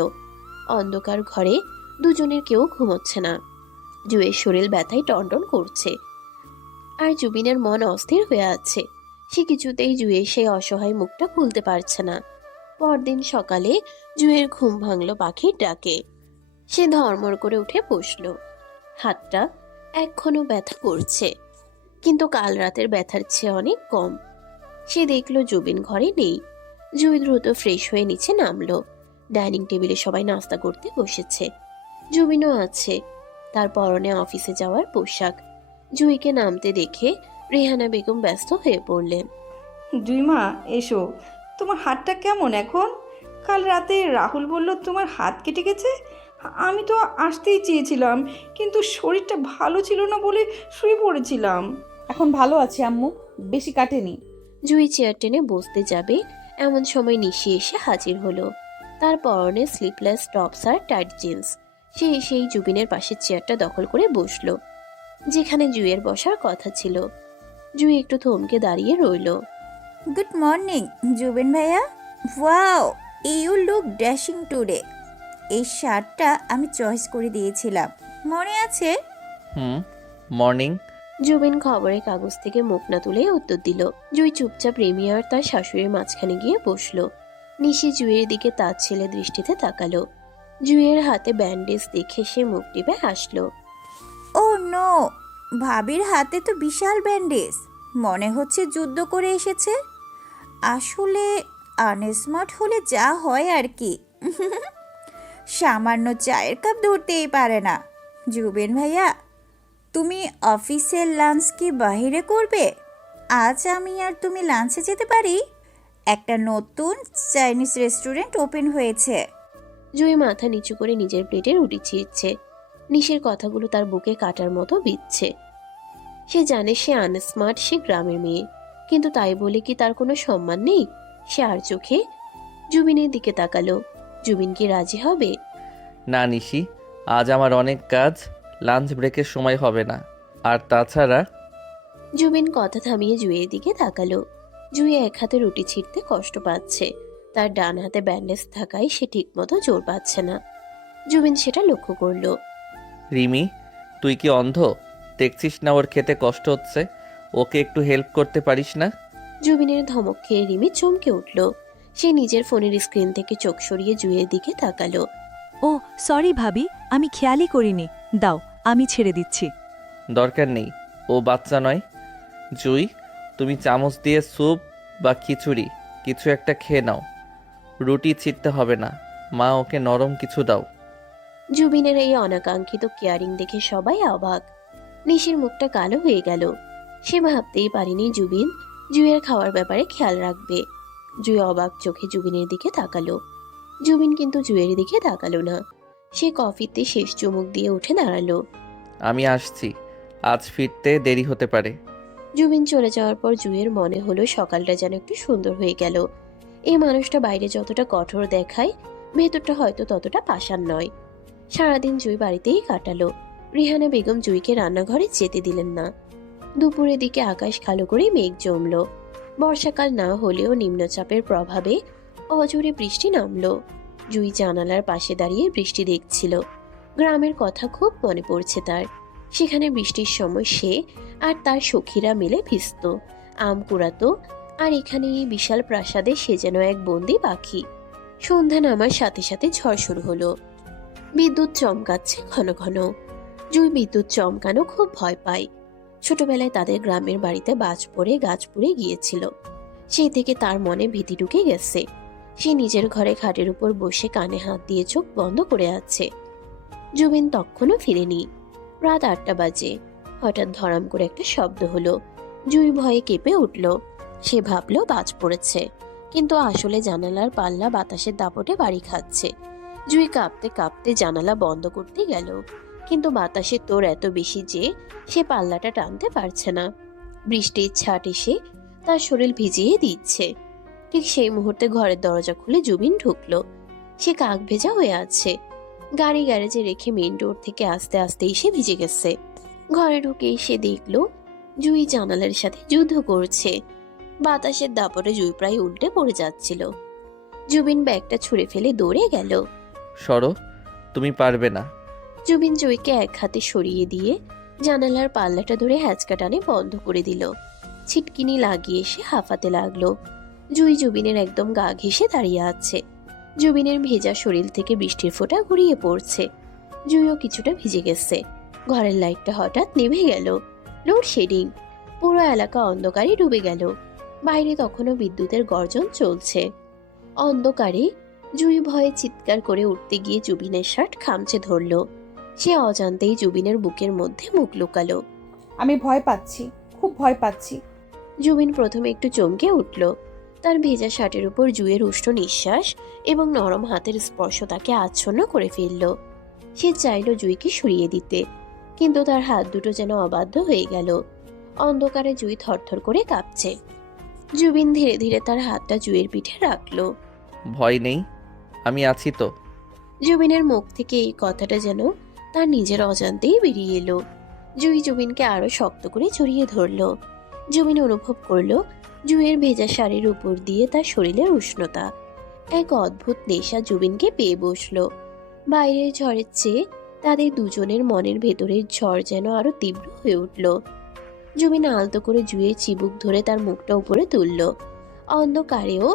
অন্ধকার ঘরে দুজনের কেউ ঘুমোচ্ছে না। জুইয়ের শরীর ব্যথায় টনটন করছে, আর জুবিনের মন অস্থির হয়ে আছে। সে কিছুতেই জুইয়ের সেই অসহায় মুখটা খুলতে পারছে না। পরদিন সকালে জুইয়ের ঘুম ভাঙল পাখির ডাকে। সে ধর্মর করে উঠে বসলো। হাতটা এখনো ব্যথা করছে, কিন্তু কাল রাতের ব্যথার চেয়ে অনেক কম। সে দেখলো জুবিন ঘরে নেই। জুই দ্রুত ফ্রেশ হয়ে নিচে নামলো। ডাইনিং টেবিলে সবাই নাস্তা করতে বসেছে। জুবিনও আছে, তার পরনে অফিসে যাওয়ার পোশাক। জুইকে নামতে দেখে রেহানা বেগম ব্যস্ত হয়ে পড়লেন। জুইমা এসো, তোমার হাতটা কেমন এখন? কাল রাতে রাহুল বলল তোমার হাত কেটে গেছে। আমি তো আসতেই চেয়েছিলাম, কিন্তু শরীরটা ভালো ছিল না বলে শুয়ে পড়েছিলাম। এখন ভালো আছি আম্মু, বেশি কাটেনি। জুই চেয়ার টেনে বসতে যাবে এমন সময় নিশি এসে হাজির হলো। তার পরনে স্লিপলেস টপস আর টাইট জিন্স। সে এসেই জুবিনের পাশের চেয়ারটা দখল করে বসলো, যেখানে জুইয়ের বসার কথা ছিল। জুই একটু থমকে দাঁড়িয়ে রইল। গুড মর্নিং জুবিন ভাইয়া। Wow, you look dashing today. এই শার্টটা আমি চয়েস করে দিয়েছিলাম, মনে আছে? মর্নিং। জুবিন খবরের কাগজ থেকে মুখ না তুলে উত্তর দিল। জুই চুপচাপ রেমি আর তার শাশুড়ির মাঝখানে গিয়ে বসলো। নিশি জুইয়ের দিকে তার ছেলে দৃষ্টিতে তাকালো। জুইয়ের হাতে ব্যান্ডেজ দেখে সে মুখ টিপে হাসলো। ও নো, ভাবির হাতে তো বিশাল ব্যান্ডেজ, মনে হচ্ছে যুদ্ধ করে এসেছে। আসলে আনস্মার্ট হলে যা হয় আর কি। সামান্য চায়ের কাপ ধরতেই পারে না। জুবিন ভাইয়া, তুমি অফিসের লাঞ্চ কি বাইরে করবে? আজ আমি আর তুমি লাঞ্চে যেতে পারি। একটা নতুন চাইনিজ রেস্টুরেন্ট ওপেন হয়েছে। জুই মাথা নিচু করে নিজের প্লেটে রুটি ছিঁড়ছে। নিশের কথাগুলো তার বুকে কাটার মতো বিচ্ছে। সে জানে সে আনস্মার্ট, সে গ্রামের মেয়ে, কিন্তু তাই বলে কি তার কোনো সম্মান নেই? সে আর চোখে জুবিনের দিকে তাকালো। জুবিন কি রাজি হবে? না নিশি, আজ আমার অনেক কাজ, লাঞ্চ ব্রেকের সময় হবে না। আর তাছাড়া জুবিন কথা থামিয়ে জুইয়ের দিকে তাকালো। জুই এক হাতে রুটি ছিঁড়তে কষ্ট পাচ্ছে, তার ডান হাতে ব্যান্ডেজ থাকায় সে ঠিকমতো জোর পাচ্ছে না। জুবিন সেটা লক্ষ্য করলো। রিমি, তুই কি অন্ধ? দেখছিস না ওর খেতে কষ্ট হচ্ছে? ওকে একটু হেল্প করতে পারিস না? জুবিনের ধমক খেয়ে রিমি চমকে উঠল। সে নিজের ফোনের স্ক্রিন থেকে চোখ সরিয়ে জুইয়ের দিকে তাকালো। ও সরি ভাবি, আমি খেয়ালই করিনি। দাও, আমি ছেড়ে দিচ্ছি। দরকার নেই, ও বাচ্চা নয়। জুই, তুমি চামচ দিয়ে স্যুপ বা খিচুড়ি কিছু একটা খেয়ে নাও। রুটি ছিঁড়তে হবে না, মা ওকে নরম কিছু দাও। জুবিনের এই অনাকাঙ্ক্ষিত কেয়ারিং দেখে সবাই অবাক। নিশির মুখটা কালো হয়ে গেল। সে ভাবতেই পারেনি জুবিন জুইয়ের খাওয়ার ব্যাপারে খেয়াল রাখবে। জুই অবাক চোখে জুবিনের দিকে তাকালো। জুবিন কিন্তু জুইয়ের দিকে তাকালো না। সে কফিতে শেষ চুমুক দিয়ে উঠে দাঁড়ালো। আমি আসছি, আজ ফিরতে দেরি হতে পারে। জুবিন চলে যাওয়ার পর জুইয়ের মনে হলো সকালটা যেন একটু সুন্দর হয়ে গেল। এই মানুষটা বাইরে যতটা কঠোর দেখায়, ভেতরটা হয়তো ততটা পাষাণ নয়। সারাদিন জুই বাড়িতেই কাটালো। রিহানা বেগম জুইকে রান্নাঘরে যেতে দিলেন না। দুপুরের দিকে আকাশ কালো করে মেঘ জমলো। বর্ষাকাল না হলেও নিম্নচাপের প্রভাবে অজোরে বৃষ্টি নামলো। জুই জানালার পাশে দাঁড়িয়ে বৃষ্টি দেখছিল। গ্রামের কথা খুব মনে পড়ছে তার। সেখানে বৃষ্টির সময় সে আর তার সখীরা মিলে ভিজত, আম কুড়াতো। আর এখানে এই বিশাল প্রাসাদে সে যেন এক বন্দি পাখি। সন্ধ্যা নামার সাথে সাথে ঝড় শুরু হলো। বিদ্যুৎ চমকাচ্ছে ঘন ঘন। জুই বিদ্যুৎ চমকানো খুব ভয় পায়। ছোটবেলায় তাদের গ্রামের বাড়িতে বাজ পড়ে গাছ পুড়ে গিয়েছিল। সেই থেকে তার মনে ভীতি ঢুকে গেছে। সে নিজের ঘরে খাটের উপর বসে কানে হাত দিয়ে চোখ বন্ধ করে আছে। জুবিন তখনও ফিরেনি। রাত 8টা বাজে। হঠাৎ ধরাম করে একটা শব্দ হলো। জুই ভয়ে কেঁপে উঠল। সে ভাবলো বাজ পড়েছে, কিন্তু আসলে জানালার পাল্লা বাতাসের দাপটে বাড়ি খাচ্ছে। জুই কাঁপতে কাঁপতে জানালা বন্ধ করতে গেল, কিন্তু বাতাসের তোর এত বেশি যে সে পাল্লাটা টানতে পারছে না। বৃষ্টির ছাট এসে তার শরীর ভিজিয়ে দিচ্ছে। ঠিক সেই মুহূর্তে ঘরের দরজা খুলে জুবিন ঢুকলো। সে কাক ভেজা হয়ে আছে। গাড়ি গ্যারেজে রেখে মেইন রোড থেকে আস্তে আস্তে এসে ভিজে গেছে। ঘরে ঢুকে এসে দেখলো জুই জানালার সাথে যুদ্ধ করছে। বাতাসের দাপটে জুই প্রায় উল্টে পড়ে যাচ্ছিল। জুবিন ব্যাগটা ছুঁড়ে ফেলে দৌড়ে গেল। সরো, তুমি পারবে না। জুবিন জুইকে এক হাতে সরিয়ে দিয়ে জানালার পাল্লাটা ধরে হ্যাঁচকা টানে বন্ধ করে দিল। ছিটকিনি লাগিয়ে সে হাঁফাতে লাগলো। জুই জুবিনের একদম গা ঘেঁষে দাঁড়িয়ে আছে। জুবিনের ভেজা শরীর থেকে বৃষ্টির ফোঁটা গড়িয়ে পড়ছে। জুইও কিছুটা ভিজে গেছে। ঘরের লাইটটা হঠাৎ নিভে গেল। লোডশেডিং। পুরো এলাকা অন্ধকারে ডুবে গেল। বাইরে তখনও বিদ্যুতের গর্জন চলছে। অন্ধকারে জুই ভয়ে চিৎকার করে উঠতে গিয়ে জুবিনের শার্ট খামচে ধরল। সে অজান্তেই জুবিনের বুকের মধ্যে মুখ লুকালো। আমি ভয় পাচ্ছি, খুব ভয় পাচ্ছি। জুবিন প্রথমে একটু চমকে উঠল। তার ভেজা শার্টের উপর জুইয়ের উষ্ণ নিঃশ্বাস এবং নরম হাতের স্পর্শ তাকে আচ্ছন্ন করে ফেলল। সে চাইল জুইকে সরিয়ে দিতে, কিন্তু তার হাত দুটো যেন অবাধ্য হয়ে গেল। অন্ধকারে জুই থরথর করে কাঁপছে। জুবিন ধীরে ধীরে তার হাতটা জুইয়ের পিঠে রাখলো। ভয় নেই, আমি আছি তো। জুবিনের মুখ থেকে এই কথাটা যেন তার নিজের অজান্তেই বেরিয়ে এলো। জুই জুবিনকে আরো শক্ত করে জড়িয়ে ধরলো। জুবিন অনুভব করলো জুইয়ের ভেজা শাড়ির উপর দিয়ে তার শরীরের উষ্ণতা। এক অদ্ভুত নেশা জুবিনকে পেয়ে বসলো। বাইরের ঝড়ের চেয়ে তাদের দুজনের মনের ভেতরের ঝড় যেন আরো তীব্র হয়ে উঠল। জুবিন আলতো করে জুইয়ের চিবুক ধরে তার মুখটা উপরে তুলল। অন্ধকারেও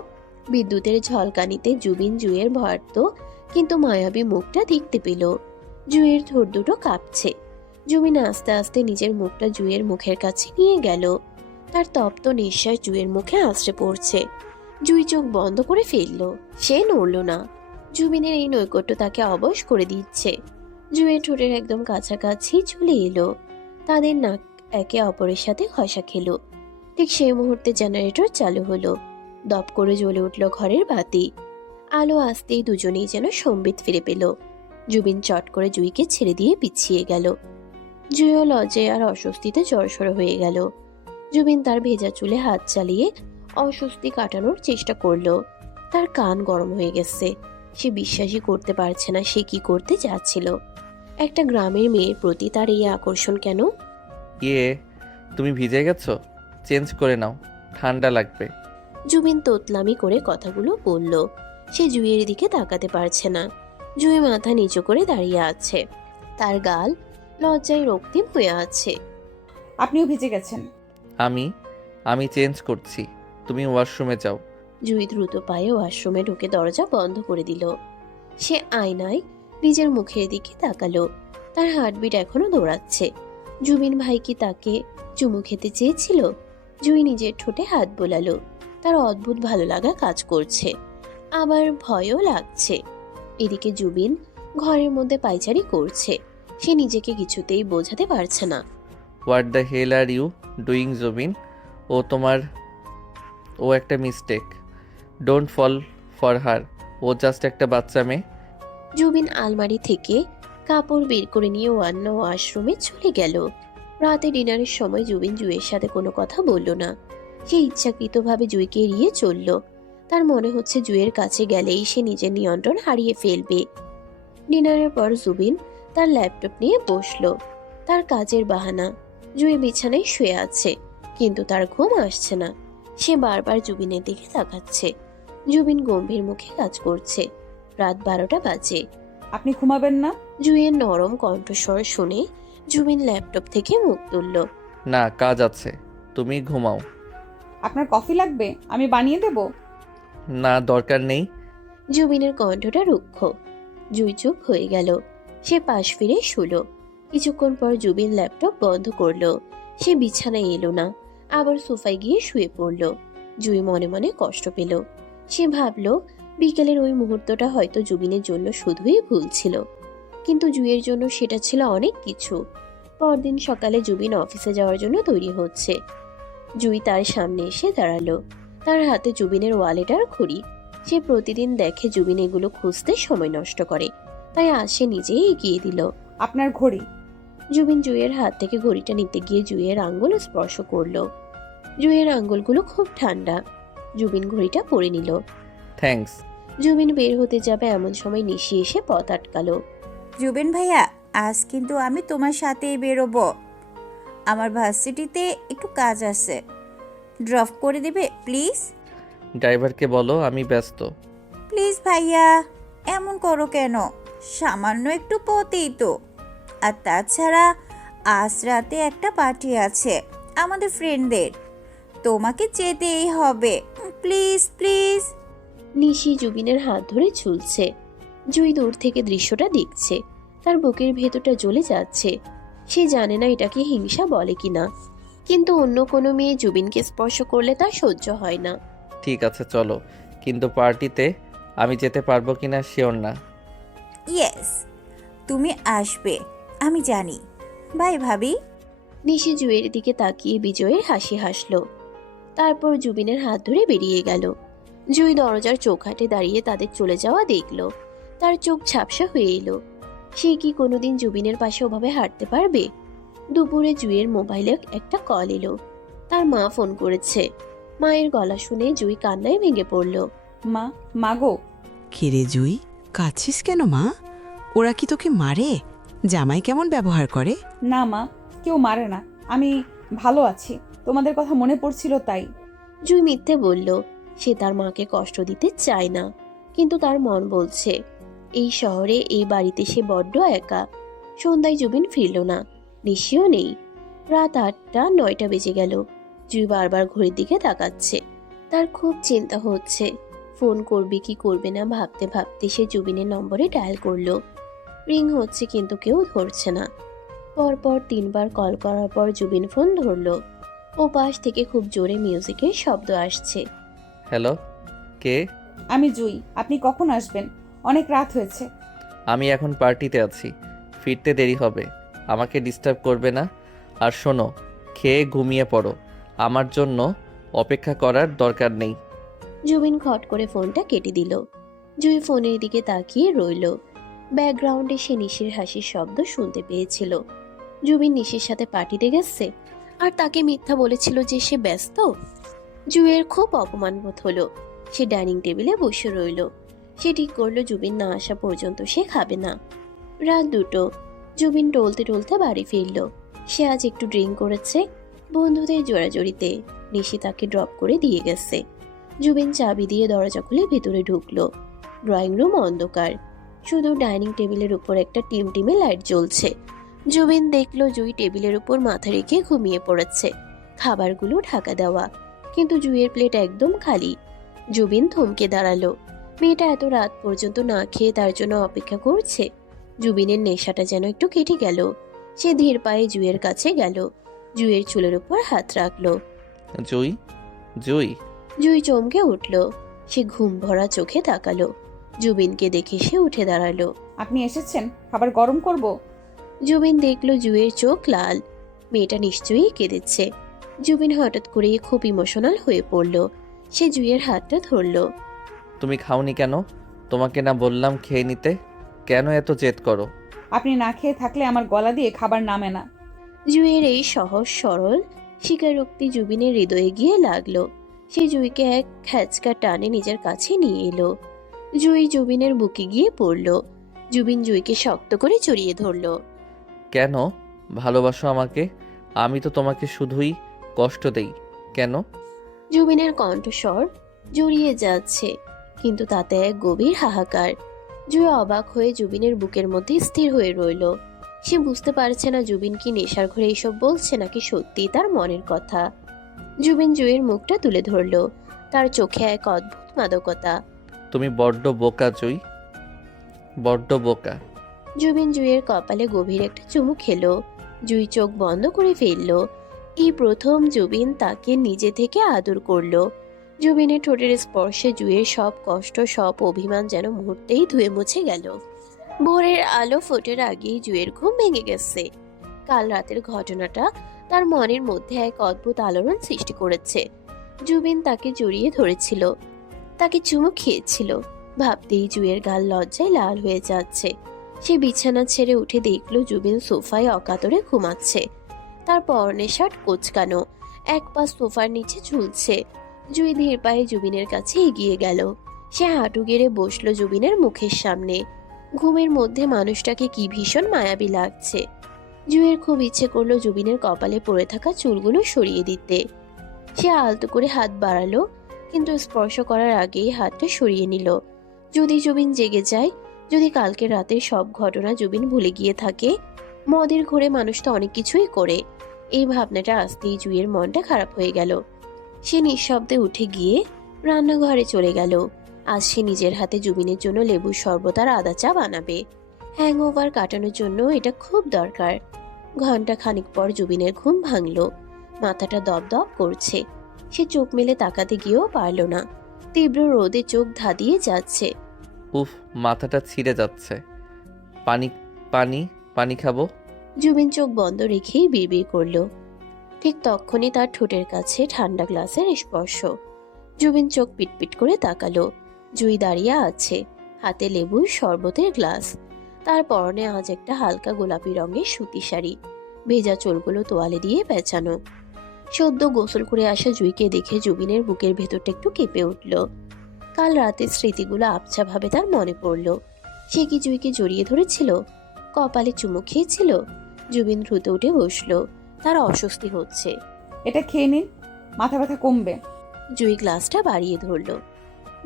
বিদ্যুতের ঝলকানিতে জুবিন জুইয়ের ভয়ার্ত কিন্তু মায়াবী মুখটা দেখতে পেল। জুইয়ের ঠোঁট দুটো কাঁপছে। জুবিন আস্তে আস্তে নিজের মুখটা জুইয়ের মুখের কাছে নিয়ে গেল। তার তপ্ত নিঃশ্বাস জুইয়ের মুখে আশ্রে পড়ছে। জুই চোখ বন্ধ করে ফেলল। সে নড়ল না। জুবিনের এই নৈকট্য তাকে অবশ করে দিচ্ছে। জুইয়ের ঠোঁটের একদম কাছাকাছি চলে এলো। তাদের নাক একে অপরের সাথে ঘষা খেলো। ঠিক সেই মুহূর্তে জেনারেটর চালু হলো। দপ করে জ্বলে উঠল ঘরের বাতি। আলো আসতেই দুজনেই যেন সম্বিত ফিরে পেল। জুবিন চট করে জুইকে ছেড়ে দিয়ে পিছিয়ে গেল। জুইও লজ্জায় আর অস্বস্তিতে জড়সড় হয়ে গেল। জুবিন তার ভেজা চুলে হাত চালিয়ে অস্বস্তি কাটানোর চেষ্টা করলো। তার কান গরম হয়ে গেছে। সে বিশ্বাসই করতে পারছে না সে কি করতে যাচ্ছিল। একটা গ্রামের মেয়ের প্রতি তার এই আকর্ষণ কেন? তুমি ভিজে গেছো? চেঞ্জ করে নাও, ঠান্ডা লাগবে। জুবিন তোতলামি করে কথাগুলো বলল। সে জুইয়ের দিকে তাকাতে পারছে না। জুই মাথা নিচু করে দাঁড়িয়ে আছে। তার গাল লজ্জায় রক্তিম হয়ে আছে। আপনিও ভিজে গেছেন। আমি চেঞ্জ করছি, তুমি ওয়াশরুমে যাও। জুই দ্রুত পায়ে ওয়াশরুমে ঢুকে দরজা বন্ধ করে দিল। সে আয়নায় নিজের মুখের দিকে তাকালো। তার হার্টবিট এখনো দৌড়াচ্ছে। জুবিন ভাই কি তাকে চুমু খেতে চেয়েছিল? জুই নিজের ঠোঁটে হাত বোলালো। তার অদ্ভুত ভালো লাগা কাজ করছে, আবার ভয়ও লাগছে। এদিকে জুবিন ঘরের মধ্যে পায়চারি করছে। সে নিজেকে কিছুতেই বোঝাতে পারছে না। What the hell are you doing Jubin? ও একটা mistake. Don't fall for her. ও জাস্ট একটা বাচ্চা মেয়ে। জুবিন আলমারি থেকে কাপড় বের করে নিয়ে অন্য ওয়াশরুমে চলে গেল। রাতে ডিনারের সময় জুবিন জুইয়ের সাথে কোনো কথা বলল না। সে ইচ্ছাকৃতভাবে জুইকে এড়িয়ে চলল। তার মনে হচ্ছে জুইয়ের কাছে গেলেই সে নিজের নিয়ন্ত্রণ হারিয়ে ফেলবে। ডিনারের পর জুবিন তার ল্যাপটপ নিয়ে বসলো। তার কাজের বাহানা। জুই বিছানায় শুয়ে আছে, কিন্তু তার ঘুম আসছে না। সে বারবার জুবিনের দিকে তাকাচ্ছে। জুবিন গম্ভীর মুখে কাজ করছে। রাত 12টা বাজে। আপনি ঘুমাবেন না? জুইয়ের নরম কণ্ঠস্বর শুনে জুবিন ল্যাপটপ থেকে মুখ তুলল। না, কাজ আছে, তুমি ঘুমাও। আপনার কফি লাগবে? আমি বানিয়ে দেব। না, দরকার নেই। জুবিনের কণ্ঠটা রুক্ষ। জুই চুপ হয়ে গেল। সে পাশ ফিরে শুলো। কিছুক্ষণ পর জুবিন ল্যাপটপ বন্ধ করলো। সে বিছানায় এলো না, আবার সোফায় গিয়ে শুয়ে পড়ল। জুই মনে মনে কষ্ট পেল। সে ভাবল বিকেলের ওই মুহূর্তটা হয়তো জুবিনের জন্য শুধুই ভুল ছিল, কিন্তু জুইয়ের জন্য সেটা ছিল অনেক কিছু। পরদিন সকালে জুবিন অফিসে যাওয়ার জন্য তৈরি হচ্ছে। জুই তার সামনে এসে দাঁড়ালো। তার হাতে জুবিনের ওয়ালেট আর ঘড়ি। সে প্রতিদিন দেখে জুবিন এগুলো খুঁজতে সময় নষ্ট করে, তাই আজ সে নিজেই এগিয়ে দিল। আপনার ঘড়ি। জুবিন জুইয়ের হাত থেকে ঘড়িটা নিতে গিয়ে জুইয়ের আঙ্গুল স্পর্শ করলো। জুইয়ের আঙ্গুলগুলো খুব ঠান্ডা। জুবিন ঘড়িটা পরে নিল। থ্যাঙ্কস। জুবিন বের হতে যাবে এমন সময় নিশি এসে পথ আটকালো। জুবিন ভাইয়া, আজ কিন্তু আমি তোমার সাথেই বেরোবো। আমার ভার্সিটিতে একটু কাজ আছে, ড্রপ করে দিবে প্লিজ? ড্রাইভারকে বলো আমি ব্যস্ত। প্লিজ ভাইয়া, এমন করো কেন? সামান্য একটু পথেই তো। আর তাছাড়া আজ রাতে একটা পার্টি আছে আমাদের ফ্রেন্ডদের, তোমাকে যেতেই হবে। Please please. নিশি জুবিনের হাত ধরে ঝুলছে। জুই দূর থেকে দৃশ্যটা দেখছে। তার বুকের ভেতরটা জ্বলে যাচ্ছে। সে জানে না এটাকে হিংসা বলে কিনা, কিন্তু অন্য কোনো মেয়ে জুবিনকে স্পর্শ করলে তার সহ্য হয় না। ঠিক আছে চলো, কিন্তু পার্টিতে আমি যেতে পারবো কিনা শিওর না। ইয়েস, তুমি আসবে আমি জানি। বাই ভাবি। নিশি জুঁয়ের দিকে তাকিয়ে বিজয়ের হাসি হাসলো। তারপর জুবিনের হাত ধরে বেরিয়ে গেল। জুঁই দরজার চৌকাঠে দাঁড়িয়ে তাদের চলে যাওয়া দেখলো। তার চোখ ঝাপসা হয়ে এলো। সে কি কোনোদিন জুবিনের পাশে ওভাবে হাঁটতে পারবে? দুপুরে জুঁইয়ের মোবাইলে একটা কল এলো। তার মা ফোন করেছে। মায়ের গলা শুনে জুঁই কান্নায় ভেঙে পড়ল। মা, মাগো। কিরে জুই, কাঁদছিস কেন মা? ওরা কি তোকে মারে? জামাই কেমন ব্যবহার করে? না মা, কেউ মারে না, আমি ভালো আছি। তোমাদের কথা মনে পড়ছিল তাই। জুঁই মিথ্যে বলল। সে তার মাকে কষ্ট দিতে চায় না, কিন্তু তার মন বলছে এই শহরে, এই বাড়িতে সে বড্ড একা। সন্ধ্যায় জুবিন ফিরল না, নিশিও নেই। রাত 8টা-9টা বেজে গেল। জুঁই বারবার ঘড়ির দিকে তাকাচ্ছে। তার খুব চিন্তা হচ্ছে। ফোন করবে কি করবে না ভাবতে ভাবতে সে জুবিনের নম্বরে ডায়াল করলো। রিং হচ্ছে কিন্তু কেউ ধরছে না। পরপর 3বার কল করার পর জুবিন ফোন ধরলো। ও পাশ থেকে খুব জোরে মিউজিকের শব্দ আসছে। হ্যালো, কে? আমি জুই, আপনি কখন আসবেন? অনেক রাত হয়েছে। আমি এখন পার্টিতে আছি, ফিরতে দেরি হবে, আমাকে ডিস্টার্ব করবে না। আর শোনো, খেয়ে ঘুমিয়ে পড়ো, আমার জন্য অপেক্ষা করার দরকার নেই। জুবিন খট করে ফোনটা কেটে দিল। জুই ফোনের দিকে তাকিয়ে রইল। ব্যাকগ্রাউন্ডে সে নিশির হাসির শব্দ শুনতে পেয়েছিল। জুবিন নিশির সাথে পার্টিতে গেছে আর তাকে মিথ্যা বলেছিল যে সে ব্যস্ত। জুইয়ের খুব অপমান বোধ হলো। সে ডাইনিং টেবিলে বসে রইল। সে ঠিক করলো জুবিন না আসা পর্যন্ত সে খাবে না। রাত 2টো। জুবিন টলতে টলতে বাড়ি ফিরল। সে আজ একটু ড্রিঙ্ক করেছে। বন্ধুদের জোড়াজড়িতে নিশি তাকে ড্রপ করে দিয়ে গেছে। জুবিন চাবি দিয়ে দরজা খুলে ভেতরে ঢুকলো। ড্রয়িং রুম অন্ধকার, শুধু ডাইনিং টেবিলের উপর একটা টিমটিমে লাইট জ্বলছে। জুবিন দেখলো জুই টেবিলের উপর মাথা রেখে ঘুমিয়ে পড়েছে। খাবারগুলো ঢাকা দেওয়া, কিন্তু জুইয়ের প্লেট একদম খালি। জুবিন থমকে দাঁড়ালো। মেয়েটা এত রাত পর্যন্ত না খেয়ে তার জন্য অপেক্ষা করছে। জুবিনের নেশাটা যেন একটু কেটে গেল। সে ধীর পায়ে জুইয়ের কাছে গেল। জুইয়ের চুলের উপর হাত রাখলো। জুই, জুই। জুই চমকে উঠল। সে ঘুম ভরা চোখে তাকালো। জুবিনকে দেখে সে উঠে দাঁড়ালো। আপনি এসেছেন, খাবার গরম করব? জুবিন দেখলো জুইয়ের চোখ লাল। মেয়েটা নিশ্চয়ই কেঁদেছে। জুবিন হঠাৎ করে খুব ইমোশনাল হয়ে পড়ল। সে জুইয়ের হাতটা ধরলো। তুমি খাওনি কেন? তোমাকে না বললাম খেয়ে নিতে? কেন এত জেদ করো? আপনি না খেয়ে থাকলে আমার গলা দিয়ে খাবার নামে না। জুইয়ের এই সহজ সরল স্বীকারোক্তি জুবিনের হৃদয়ে গিয়ে লাগলো। সে জুইকে এক খ্যাচকা টানে নিজের কাছে নিয়ে এলো। জুই জুবিনের বুকে গিয়ে পড়ল। জুবিন জুইকে শক্ত করে জড়িয়ে ধরলো। কেন ভালোবাসো আমাকে? আমি তো তোমাকে শুধুই কষ্ট দেই। কেন? জুবিনের কণ্ঠস্বর জড়িয়ে যাচ্ছে, কিন্তু তাতে এক গভীর হাহাকার। জুই অবাক হয়ে জুবিনের বুকের মধ্যে স্থির হয়ে রইল। সে বুঝতে পারছে না জুবিন কি নেশার ঘরে এইসব বলছে নাকি সত্যি তার মনের কথা। জুবিন জুইয়ের মুখটা তুলে ধরল। তার চোখে এক অদ্ভুত মাদকতা। তুমি বড্ড বোকা জুই, বড্ড বোকা। জুবিন জুইয়ের কপালে গভীর একটা চুমু খেলো। জুই চোখ বন্ধ করে ফেলল। এই প্রথম জুবিন তাকে নিজে থেকে আদর করলো। জুবিনের ঠোঁটের স্পর্শে জুইয়ের সব কষ্ট, সব অভিমান যেন মুহূর্তেই ধুয়ে মুছে গেল। ভোরের আলো ফোটের আগেই জুইয়ের ঘুম ভেঙে গেছে। কাল রাতের ঘটনাটা তার মনের মধ্যে এক অদ্ভুত আলোড়ন সৃষ্টি করেছে। জুবিন তাকে জড়িয়ে ধরেছিল, তাকে চুমু খেয়েছিল। ভাবতেই জুইয়ের গাল লজ্জায় লাল হয়ে যাচ্ছে। সে বিছানা ছেড়ে উঠে দেখলো জুবিন সোফায় অকাতরে ঘুমাচ্ছে। তার পরনে শার্ট কোঁচকানো, এক পা সোফার নিচে ঝুলছে। জুই ধীর পায়ে জুবিনের কাছে এগিয়ে গেল। সে হাঁটু গেড়ে বসলো জুবিনের মুখের সামনে। ঘুমের মধ্যে মানুষটাকে কি ভীষণ মায়াবী লাগছে। জুইয়ের খুব ইচ্ছে করলো জুবিনের কপালে পড়ে থাকা চুলগুলো সরিয়ে দিতে। সে আলতো করে হাত বাড়ালো, কিন্তু স্পর্শ করার আগেই হাতটা সরিয়ে নিল। যদি জুবিন জেগে যায়, যদি কালকে রাতের সব ঘটনা জুবিন ভুলে গিয়ে থাকে। মদের ঘোরে মানুষ তো অনেক কিছুই করে। এই ভাবনাটা আসতেই জুইয়ের মনটা খারাপ হয়ে গেল। সে নিঃশব্দে উঠে গিয়ে রান্নাঘরে চলে গেল। আজ সে নিজের হাতে জুবিনের জন্য লেবুর শরবত আর আদা চা বানাবে। হ্যাংওভার কাটানোর জন্য এটা খুব দরকার। ঘন্টা খানিক পর জুবিনের ঘুম ভাঙল। মাথাটা দপদপ করছে। সে চোখ মেলে তাকাতে গিয়েও পারল না। তীব্র রোদে চোখ ধাঁধিয়ে যাচ্ছে। উফ, মাথাটা ছিঁড়ে যাচ্ছে। পানি পানি পানি খাবো। জুবিন চোখ বন্ধ রেখেই বিড়বিড় করল। ঠিক তখনই তার ঠোঁটের কাছে ঠান্ডা গ্লাসের স্পর্শ। জুবিন চোখ পিটপিট করে তাকালো। জুই দাঁড়িয়ে আছে, হাতে লেবুর শরবতের গ্লাস। তার পরনে আজ একটা হালকা গোলাপি রঙের সুতি শাড়ি, ভেজা চুলগুলো তোয়ালে দিয়ে পেঁচানো। সদ্য গোসল করে আসা জুইকে দেখে জুবিনের বুকের ভেতরটা একটু কেঁপে উঠল। কাল রাতের স্মৃতিগুলো আবছাভাবে তার মনে পড়ল। সে কি জুইকে জড়িয়ে ধরেছিল, কপালে চুমু খেয়েছিল? জুবিন দ্রুত উঠে বসলো। তার অস্বস্তি হচ্ছে। এটা খেয়ে নিন, মাথা ব্যথা কমবে। জুই গ্লাসটা বাড়িয়ে ধরল।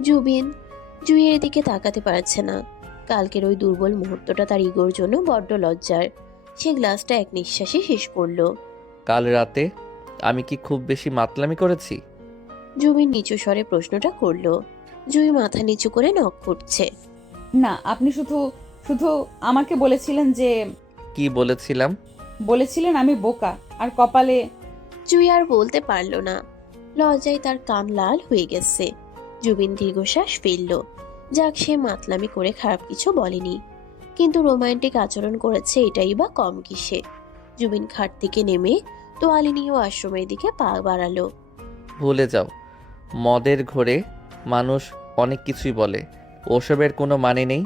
জুবিন জুইয়ের দিকে তাকাতে পারছে না। কালকের ওই দুর্বল মুহূর্তটা তার ইগোর জন্য বড্ড লজ্জার। সে গ্লাসটা এক নিঃশ্বাসে শেষ করলো। কাল রাতে আমি কি খুব বেশি মাতলামি করেছি? জুবিন নিচু স্বরে প্রশ্নটা করলো। জুই মাথা নিচু করে নখ করছে। না, আপনি শুধু শুধু আমাকে বলেছিলেন যে কি বলেছিলাম? বলেছিলেন আমি বোকা আর কপালে। জুই আর বলতে পারল না। লজ্জায় তার কান লাল হয়ে গেছে। জুবিন দীর্ঘশ্বাস ফেলল। যাক, সে মাতলামি করে খারাপ কিছু বলেনি, কিন্তু রোমান্টিক আচরণ করেছে এটাই বা কম কিসে। জুবিন খাট থেকে নেমে তোয়ালে নিয়ে আশ্রমের দিকে পা বাড়ালো। ভুলে যাও, মদের ঘোরে মানুষ অনেক কিছুই বলে, ওসবের কোনো মানে নেই।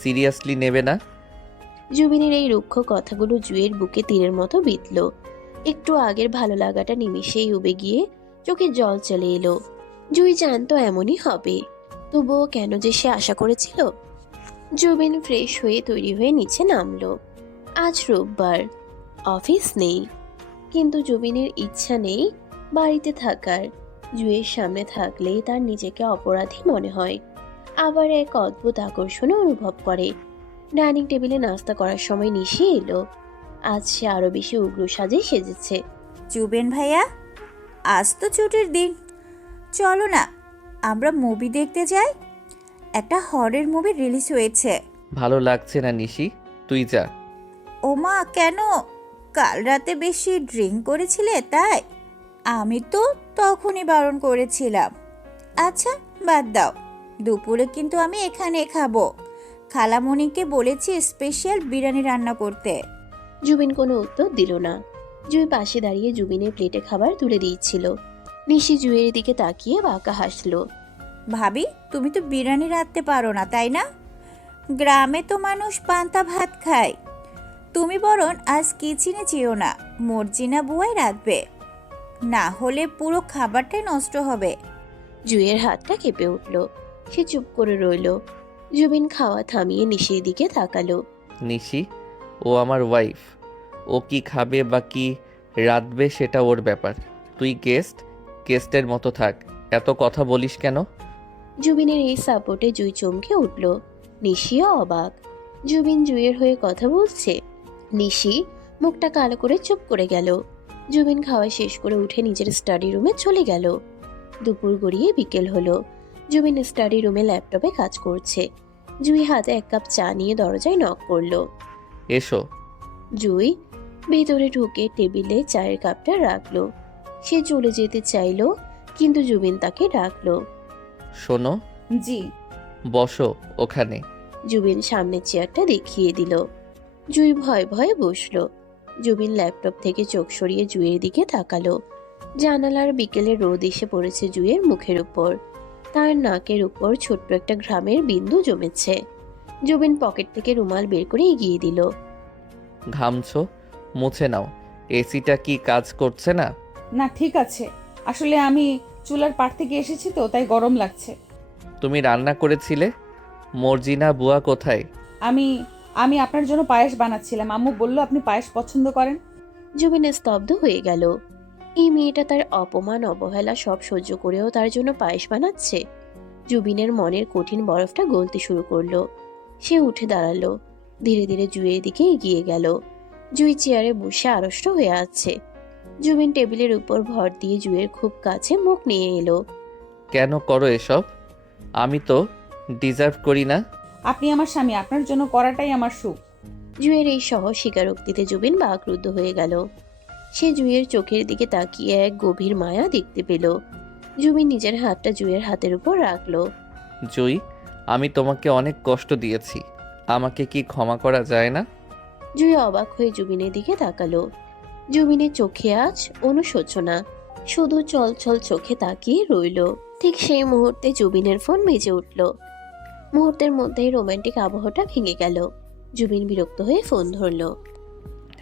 সিরিয়াসলি নেবে না। জুবিনের এই রুক্ষ কথাগুলো জুইয়ের বুকে তীরের মতো বিঁধল। একটু আগের ভালো লাগাটা নিমিষেই উবে গিয়ে চোখে জল চলে এলো। জুই জানতো এমনই হবে, তবুও কেন যে সে আশা করেছিল। জুবিন ফ্রেশ হয়ে তৈরি হয়ে নিচে নামলো। আজ রোববার, অফিস নেই, কিন্তু জুবিনের ইচ্ছা নেই বাড়িতে থাকার। জুইয়ের সামনে থাকলেই তার নিজেকে অপরাধী মনে হয়। আবার এক অদ্ভুত আকর্ষণ অনুভব করে। ডাইনিং টেবিলে নাস্তা করার সময় নিশি এলো। আজ সে আরো বেশি উগ্র সাজে সেজেছে। জুবেন ভাইয়া, আজ তো ছুটির দিন, চলো না আমরা মুভি দেখতে যাই। একটা হরর মুভি রিলিজ হয়েছে। ভালো লাগছে না নিশি, তুই যা। ওমা, কেন? কাল রাতে বেশি ড্রিঙ্ক করেছিলে তাই? আমি তো তখনই বারণ করেছিলাম। আচ্ছা বাদ দাও, দুপুরে কিন্তু আমি এখানে খাবো। খালামণিকে বলেছি স্পেশাল বিরিয়ানি রান্না করতে। জুবিন কোনো উত্তর দিল না। জুই পাশে দাঁড়িয়ে জুবিনের প্লেটে খাবার তুলে দিচ্ছিল। নিশি জুইয়ের দিকে তাকিয়ে বাঁকা হাসলো। ভাবি, তুমি তো বিরিয়ানি রাঁধতে পারো না তাই না? গ্রামে তো মানুষ পান্তা ভাত খায়। তুমি বরং আজ কিচেনে যেও না, মর্জিনা বুয়াই রাঁধবে, না হলে পুরো খাবারটাই নষ্ট হবে। জুইয়ের হাতটা কেঁপে উঠল। সে চুপ করে রইল। জুবিন খাওয়া থামিয়ে নিশির দিকে তাকালো। নিশি, ও আমার ওয়াইফ। ও কি খাবে বা কি রাঁধবে সেটা ওর ব্যাপার। তুই গেস্টের মতো থাক। এত কথা বলিস কেন? জুবিনের এই সাপোর্টে জুই চমকে উঠল। নিশিও অবাক। জুবিন জুইয়ের হয়ে কথা বলছে। নিশি মুখটা কালো করে চুপ করে গেল। জুবিন খাওয়া শেষ করে উঠে নিজের স্টাডি রুমে চলে গেল। দুপুর গড়িয়ে বিকেল হলো। জুবিন স্টাডি রুমে ল্যাপটপে কাজ করছে। জুই হাতে এক কাপ চা নিয়ে দরজায় নক করলো। এসো। জুই ভেতরে ঢুকে টেবিলে চায়ের কাপটা রাখলো। সে চলে যেতে চাইলো, কিন্তু জুবিন তাকে ডাকলো। শোনো। জি। বসো ওখানে। জুবিন সামনের চেয়ারটা দেখিয়ে দিল। জুই ভয়ে ভয়ে বসলো। জুবিন ল্যাপটপ থেকে চোখ সরিয়ে জুইয়ের দিকে তাকালো। জানালার বিকেলের রোদ এসে পড়েছে জুইয়ের মুখের উপর। তার নাকের উপর ছোট্ট একটা ঘামের বিন্দু জমেছে। জুবিন পকেট থেকে রুমাল বের করে এগিয়ে দিল। ঘামছো, মুছে নাও। এসিটা কি কাজ করছে না? না ঠিক আছে, আসলে আমি চুলার পাড় থেকে এসেছি তো তাই গরম লাগছে। তুমি রান্না করেছিলে? মর্জিনা বুয়া কোথায়? আমি আমি আপনার জন্য পায়েস বানাচ্ছিলাম। আম্মু বলল আপনি পায়েস পছন্দ করেন। জুবিন স্তব্ধ হয়ে গেল। এই মেয়েটা তার অপমান অবহেলা সব সহ্য করেও তার জন্য পায়েস বানাচ্ছে। জুবিনের মনের কঠিন বরফটা গলতে শুরু করলো। সে উঠে দাঁড়ালো। ধীরে ধীরে জুইয়ের দিকে এগিয়ে গেল। জুই চেয়ারে বসে আড়ষ্ট হয়ে আছে। জুবিন টেবিলের উপর ভর দিয়ে জুইয়ের খুব কাছে মুখ নিয়ে এলো। কেন করো এসব? আমি তো ডিজার্ভ করি না। আপনি আমার স্বামী, আপনার জন্য করাটাই আমার সুখ। জুঁইয়ের এই সহজ স্বীকারোক্তিতে জুবিন বাকরুদ্ধ হয়ে গেল। সে জুঁইয়ের চোখের দিকে তাকিয়ে এক গভীর মায়া দেখতে পেল। জুবিন নিজের হাতটা জুঁইয়ের হাতের উপর রাখলো। জুই, আমি তোমাকে অনেক কষ্ট দিয়েছি, আমাকে কি ক্ষমা করা যায় না? জুঁই অবাক হয়ে জুবিনের দিকে তাকালো। জুবিনের চোখে আজ অনুশোচনা, শুধু চলছল চোখে তাকিয়ে রইল। ঠিক সেই মুহূর্তে জুবিনের ফোন বেজে উঠল। মুহূর্তের মধ্যেই রোমান্টিক আবহাওয়াটা ভেঙে গেল। জুবিন বিরক্ত হয়ে ফোন ধরল।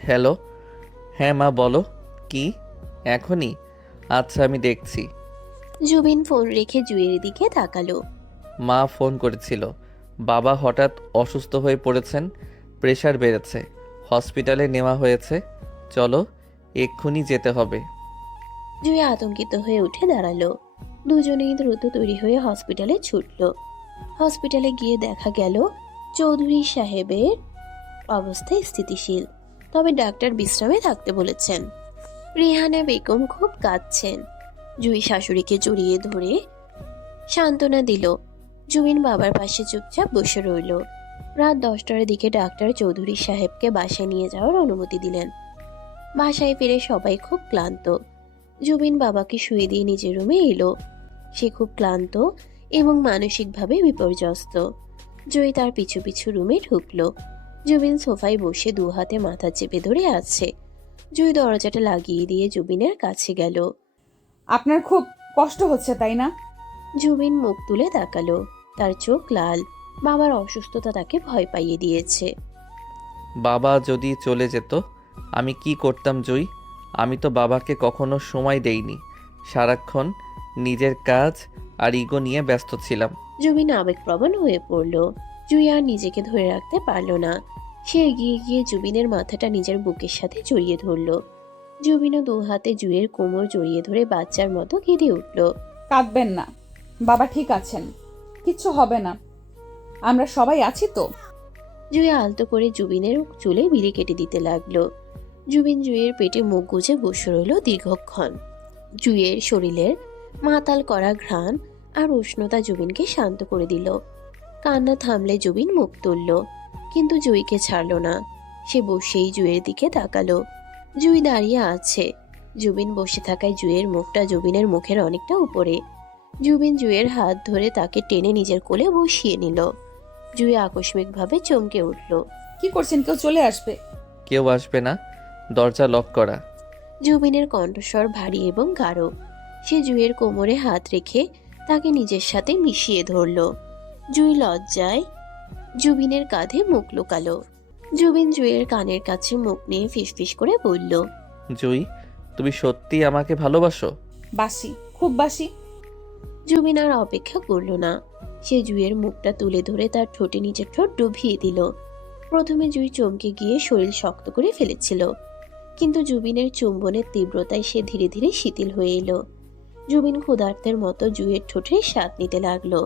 হ্যালো। হ্যাঁ মা, বলো। কি এখনই? আচ্ছা, আমি দেখছি। জুবিন ফোন রেখে জুঁইয়ের দিকে তাকালো। মা ফোন করেছিল, বাবা হঠাৎ অসুস্থ হয়ে পড়েছেন, প্রেশার বেড়েছে, হসপিটালে নেওয়া হয়েছে, চলো এক্ষুনি যেতে হবে। জুঁই আতঙ্কিত হয়ে উঠে দাঁড়ালো। দুজনেই দ্রুত তৈরি হয়ে হসপিটালে ছুটল। হসপিটালে গিয়ে দেখা গেল চৌধুরী সাহেবের অবস্থা স্থিতিশীল, তবে ডাক্তার বিশ্রামে থাকতে বলেছেন। রিহানা বেগম খুব কাঁদছেন। জুঁই শাশুড়িকে জড়িয়ে ধরে সান্ত্বনা দিল। জুবিন বাবার পাশে চুপচাপ বসে রইল। রাত 10টার দিকে ডাক্তার চৌধুরী সাহেবকে বাসায় নিয়ে যাওয়ার অনুমতি দিলেন। বাসায় ফিরে সবাই খুব ক্লান্ত। জুবিন বাবাকে শুয়ে দিয়ে নিজের রুমে এলো। সে খুব ক্লান্ত এবং মানসিকভাবে বিপর্যস্ত। জয়ী তার পিছু পিছু রুমে ঢুকলো। জুবিন সোফায় বসে দু হাতে মাথা চেপে ধরে আছে। জয়ী দরজাটা লাগিয়ে দিয়ে জুবিনের কাছে গেল। আপনার খুব কষ্ট হচ্ছে তাই না? জুবিন মুখ তুলে তাকালো। তার চোখ লাল। বাবার অসুস্থতা তাকে ভয় পাইয়ে দিয়েছে। বাবা যদি চলে যেত আমি কি করতাম জুই? আমি তো বাবাকে কখনো সময় দেইনি, সারাক্ষণ নিজের কাজ আর ইগো নিয়ে ব্যস্ত ছিলাম। জুবিন আবেগপ্রবণ হয়ে পড়ল। জুই আর নিজেকে ধরে রাখতে পারল না। সে এগিয়ে গিয়ে জুবিনের মাথাটা নিজের বুকের সাথে জড়িয়ে ধরল। জুবিনও দু হাতে জুইয়ের কোমর জড়িয়ে ধরে বাচ্চার মতো কেঁদে উঠল। কাঁদবেন না, বাবা ঠিক আছেন, কিচ্ছু হবে না, আমরা সবাই আছি তো। জুই আলতো করে জুবিনের চুলে বিড়ি কেটে দিতে লাগলো। জুবিন জুইয়ের পেটে মুখ গুজে বসে রইল দীর্ঘক্ষণ। জুইয়ের শরীরের মাতাল করা ঘ্রাণ আর উষ্ণতা জুবিনকে শান্ত করে দিল। কান্না থামলে জুবিন মুখ তুলল, কিন্তু জুইকে ছাড়ল না। সে বসেই জুইয়ের দিকে তাকালো। জুই দাঁড়িয়ে আছে। জুবিন বসে থাকায় জুইয়ের মুখটা জুবিনের মুখের অনেকটা উপরে। জুবিন জুইয়ের হাত ধরে তাকে টেনে নিজের কোলে বসিয়ে নিল। জুই আকস্মিকভাবে চমকে উঠল। কি করছেন? কেউ চলে আসবে। কেউ আসবে না, দরজা লক করা। জুবিনের কণ্ঠস্বর ভারী এবং গাঢ়। সে জুইয়ের কোমরে হাত রেখে তাকে নিজের সাথে মিশিয়ে ধরল। জুই লজ্জায় জুবিনের কাঁধে মুখ লুকালো। জুবিন জুইয়ের কানের কাছে মুখ নিয়ে ফিসফিস করে বলল, জুই, তুমি সত্যি আমাকে ভালোবাসো? বাসি, খুব বাসি। জুবিন আর অপেক্ষা করল না। সে জুইয়ের মুখটা তুলে ধরে তার ঠোঁটে নিজের ঠোঁট ডুবিয়ে দিল। প্রথমে জুই চমকে গিয়ে শরীর শক্ত করে ফেলেছিল, কিন্তু জুবিনের চুম্বনের তীব্রতায় সে ধীরে ধীরে শিথিল হয়ে এলো। জুবিন ক্ষুধার্তের মতো জুইয়ের ঠোঁটে স্বাদ নিতে লাগলো।